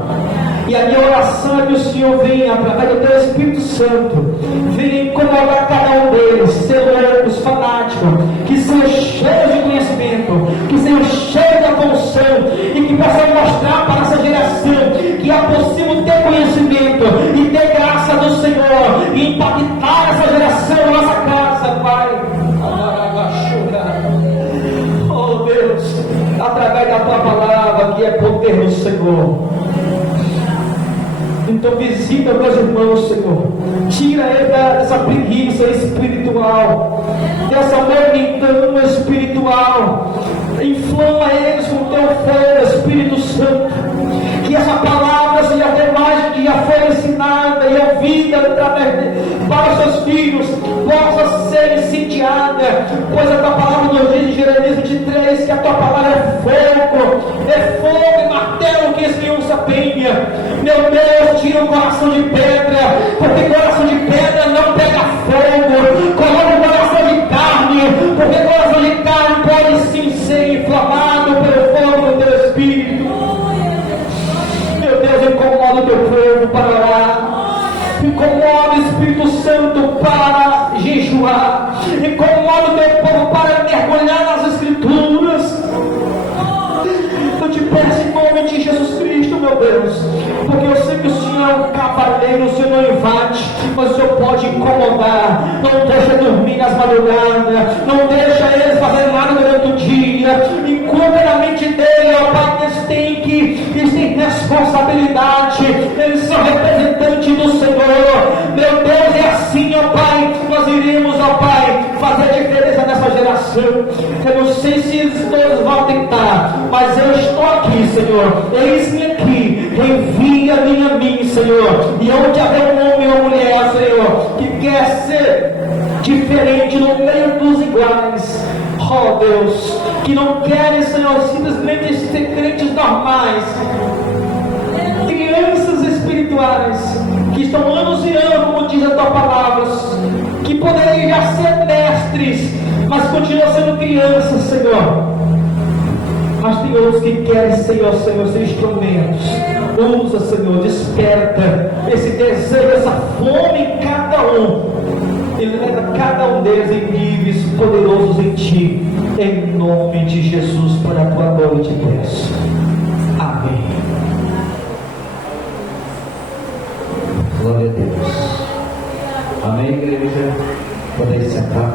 E a minha oração é que o Senhor venha, através do teu Espírito Santo, venha incomodar cada um deles, ser loucos, fanáticos, que sejam cheios de conhecimento, que sejam cheios da função, e que possam mostrar para essa geração que é possível ter conhecimento e ter graça do Senhor, e impactar essa geração, nossa casa, Pai. Oh Deus, através da tua palavra, que é poder do Senhor. Então visita meus irmãos, Senhor. Tira ele dessa preguiça espiritual, dessa mornidão espiritual. Inflama eles com teu fogo, Espírito Santo. Que essa palavra seja mais que já foi ensinada e ouvida para os seus filhos, possa ser incendiada. Pois a tua palavra nos diz em Jeremias 23 que a tua palavra é fogo e martelo que esmiuça a penha. Meu Deus, tira o coração de pedra, porque coração de pedra não pega fogo. Coloca o coração de carne, porque coração de carne pode sim ser inflamado pelo fogo do teu Espírito. Meu Deus, incomoda o teu povo para orar, incomoda o Espírito Santo para jejuar, incomoda o teu povo para mergulhar nas Escrituras. Eu te peço em nome de Jesus Cristo, meu Deus, porque eu sei que o Senhor é um cavaleiro, o Senhor não invade, mas o Senhor pode incomodar. Não deixa dormir nas madrugadas, não deixa eles fazer nada durante o dia. Encontra na mente dele, ó Pai, que eles têm responsabilidade, eles são representantes do Senhor. Meu Deus, é assim, ó Pai, nós iremos, ó Pai, fazer a diferença nessa geração. Eu não sei se eles todos vão tentar, mas eu estou aqui, Senhor. Eis-me aqui, envia-me a mim, Senhor. E onde haver um homem ou mulher, Senhor, que quer ser diferente no meio dos iguais, oh Deus, que não querem, Senhor, simplesmente ser crentes normais, crianças espirituais, que estão anos e anos, como diz a tua palavra, que poderiam já ser mestres, mas continuam sendo crianças, Senhor. Mas tem outros que querem, Senhor, ser instrumentos. Usa, Senhor, desperta esse desejo, essa fome em cada um. E leva cada um deles em níveis poderosos em Ti. Em nome de Jesus, para a Tua noite, peço. Amém. Glória a Deus. Amém, igreja. Podem sentar.